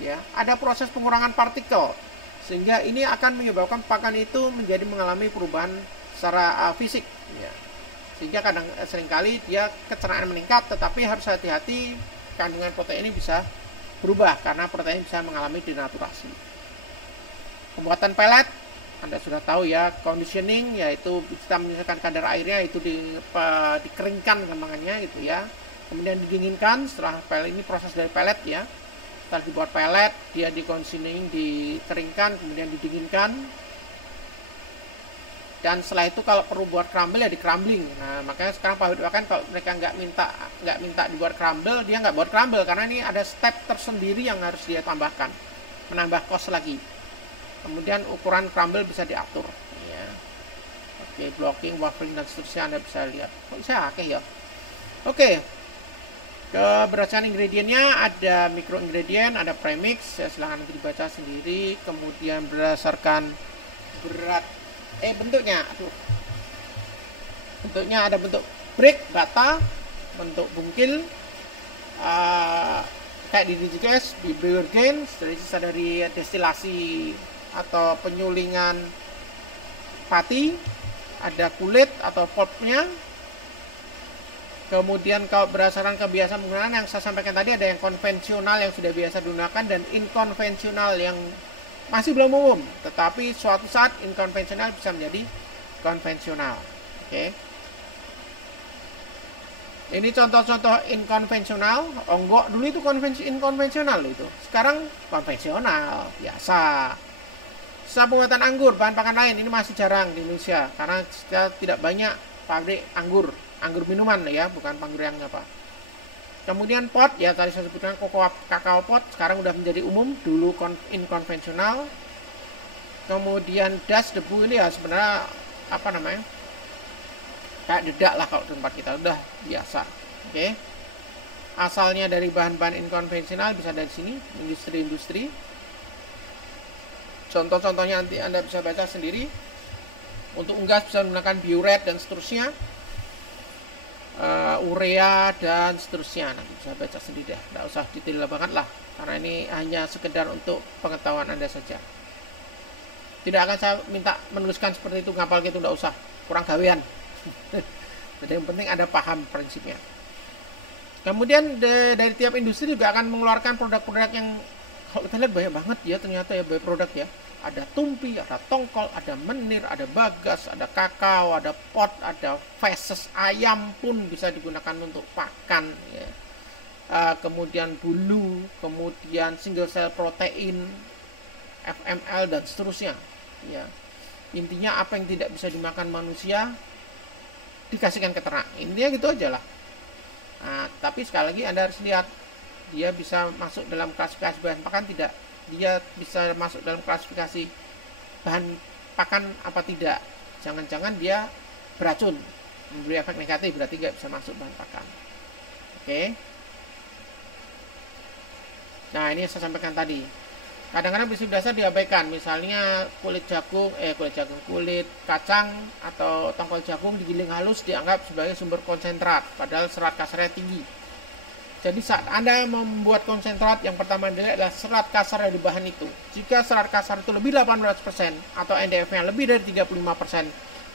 ya, ada proses pengurangan partikel, sehingga ini akan menyebabkan pakan itu menjadi mengalami perubahan secara fisik, ya. Sehingga seringkali dia kecernaan meningkat, tetapi harus hati-hati, kandungan protein ini bisa berubah karena protein bisa mengalami denaturasi. Pembuatan pelet, Anda sudah tahu ya, conditioning, yaitu kita menyelesaikan kadar airnya, itu dikeringkan kembangannya gitu ya, kemudian didinginkan. Setelah pelet ini proses dari pelet ya, setelah dibuat pelet, dia di-conditioning, dikeringkan, kemudian didinginkan. Dan setelah itu kalau perlu buat crumble ya di crumbling. Nah, makanya sekarang pabrik pakan kalau mereka nggak minta dibuat crumble, dia nggak buat crumble karena ini ada step tersendiri yang harus dia tambahkan, menambah cost lagi. Kemudian ukuran crumble bisa diatur, ya. Oke, blocking, waffling dan seterusnya Anda bisa lihat. Kok bisa ya? Oke. Keberhasilan ingredientnya ada mikro ingredient, ada premix, ya, silahkan nanti dibaca sendiri. Kemudian berdasarkan berat bentuknya ada bentuk brick, bata, bentuk bungkil, kayak di Digigas, di Brewer Gain, sisa dari destilasi atau penyulingan pati, ada kulit atau pulpnya. Kemudian kalau berdasarkan kebiasaan penggunaan yang saya sampaikan tadi, ada yang konvensional yang sudah biasa digunakan dan inkonvensional yang masih belum umum, tetapi suatu saat inkonvensional bisa menjadi konvensional. Oke. Ini contoh-contoh inkonvensional. Onggok dulu itu inkonvensional itu. Sekarang konvensional, biasa. Sisa pembuatan anggur, bahan pakan lain ini masih jarang di Indonesia karena kita tidak banyak pabrik anggur minuman ya, bukan anggur yang apa. Kemudian pot, ya tadi saya sebutkan kakao pot, sekarang udah menjadi umum, dulu inkonvensional. Kemudian das, debu ini ya sebenarnya kayak dedak lah kalau di tempat kita, udah biasa. Oke. Asalnya dari bahan-bahan inkonvensional, bisa dari sini, industri-industri. Contoh-contohnya nanti Anda bisa baca sendiri. Untuk unggas bisa menggunakan biuret dan seterusnya. Urea dan seterusnya, nanti bisa baca sendiri dah, tidak usah detail banget lah karena ini hanya sekedar untuk pengetahuan Anda saja. Tidak akan saya minta menuliskan seperti itu, ngapal gitu, tidak usah, kurang gawean. Jadi yang penting Anda paham prinsipnya. Kemudian dari tiap industri juga akan mengeluarkan produk-produk yang kalau kita lihat banyak banget ya, ternyata ya banyak produk ya. Ada tumpi, ada tongkol, ada menir, ada bagas, ada kakao, ada pot, ada feses ayam pun bisa digunakan untuk pakan ya. Kemudian bulu, kemudian single cell protein, FML dan seterusnya ya. Intinya apa yang tidak bisa dimakan manusia dikasihkan ke ternak. Intinya gitu aja lah. Nah, tapi sekali lagi Anda harus lihat dia bisa masuk dalam klasifikasi bahan pakan tidak, dia bisa masuk dalam klasifikasi bahan pakan apa tidak. Jangan-jangan dia beracun, memberi efek negatif, berarti nggak bisa masuk bahan pakan. Oke. Nah, ini yang saya sampaikan tadi. Kadang-kadang prinsip dasar diabaikan, misalnya kulit kacang atau tongkol jagung digiling halus dianggap sebagai sumber konsentrat, padahal serat kasarnya tinggi. Jadi saat Anda membuat konsentrat, yang pertama adalah serat kasar dari bahan itu. Jika serat kasar itu lebih 18% atau NDF-nya lebih dari 35%,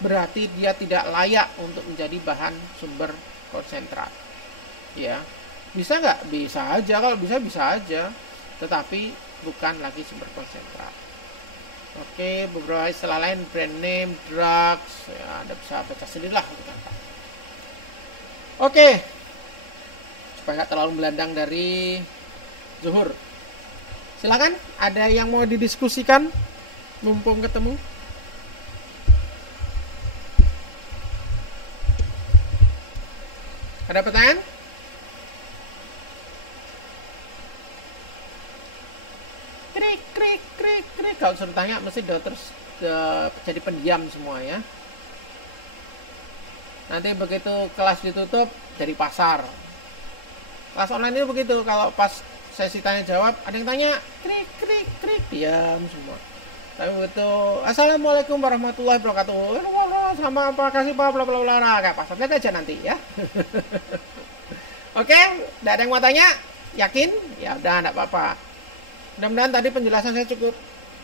berarti dia tidak layak untuk menjadi bahan sumber konsentrat. Ya, bisa nggak? Bisa aja, kalau bisa aja. Tetapi bukan lagi sumber konsentrat. Oke, beberapa istilah lain, brand name, drugs, ya Anda bisa baca sendiri lah. Oke, supaya nggak terlalu melandang dari zuhur. Silakan, ada yang mau didiskusikan mumpung ketemu? Ada pertanyaan? Krik, krik, krik, krik. Kalau suruh tanya mesti udah terus jadi pendiam semua ya. Nanti begitu kelas ditutup jadi pasar. Kelas online itu begitu, kalau pas sesi tanya jawab ada yang tanya krik krik krik, diam semua. Tapi begitu assalamualaikum warahmatullahi wabarakatuh, sama apa kasih pak bla bla bla, kayak pasar, lihat aja nanti ya. Oke, tidak ada yang mau tanya, yakin? Ya udah, enggak apa-apa. Mudah-mudahan tadi penjelasan saya cukup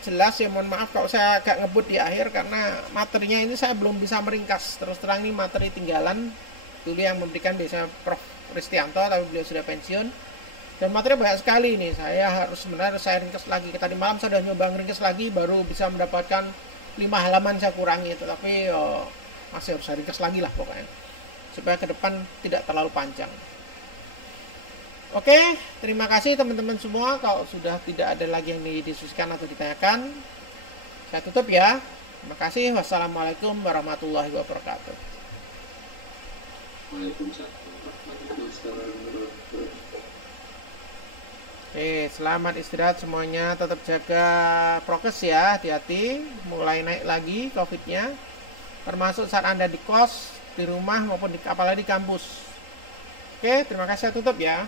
jelas ya. Mohon maaf kalau saya agak ngebut di akhir karena materinya ini saya belum bisa meringkas. Terus terang ini materi tinggalan dulu yang memberikan biasanya Prof. Ristianto, tapi beliau sudah pensiun. Dan materi banyak sekali ini. Saya harus sebenarnya saya ringkas lagi. Tadi malam saya sudah nyoba ringkas lagi, baru bisa mendapatkan 5 halaman saya kurangi itu. Tapi masih harus saya ringkas lagi lah pokoknya, supaya ke depan tidak terlalu panjang. Oke, terima kasih teman-teman semua. Kalau sudah tidak ada lagi yang didiskusikan atau ditanyakan, saya tutup ya. Terima kasih. Wassalamualaikum warahmatullahi wabarakatuh. Waalaikumsalam warahmatullahi wabarakatuh. Oke, selamat istirahat semuanya. Tetap jaga prokes ya, hati-hati. Mulai naik lagi COVID-nya, termasuk saat Anda di kos, di rumah maupun apalagi di kampus. Oke, terima kasih. Saya tutup ya.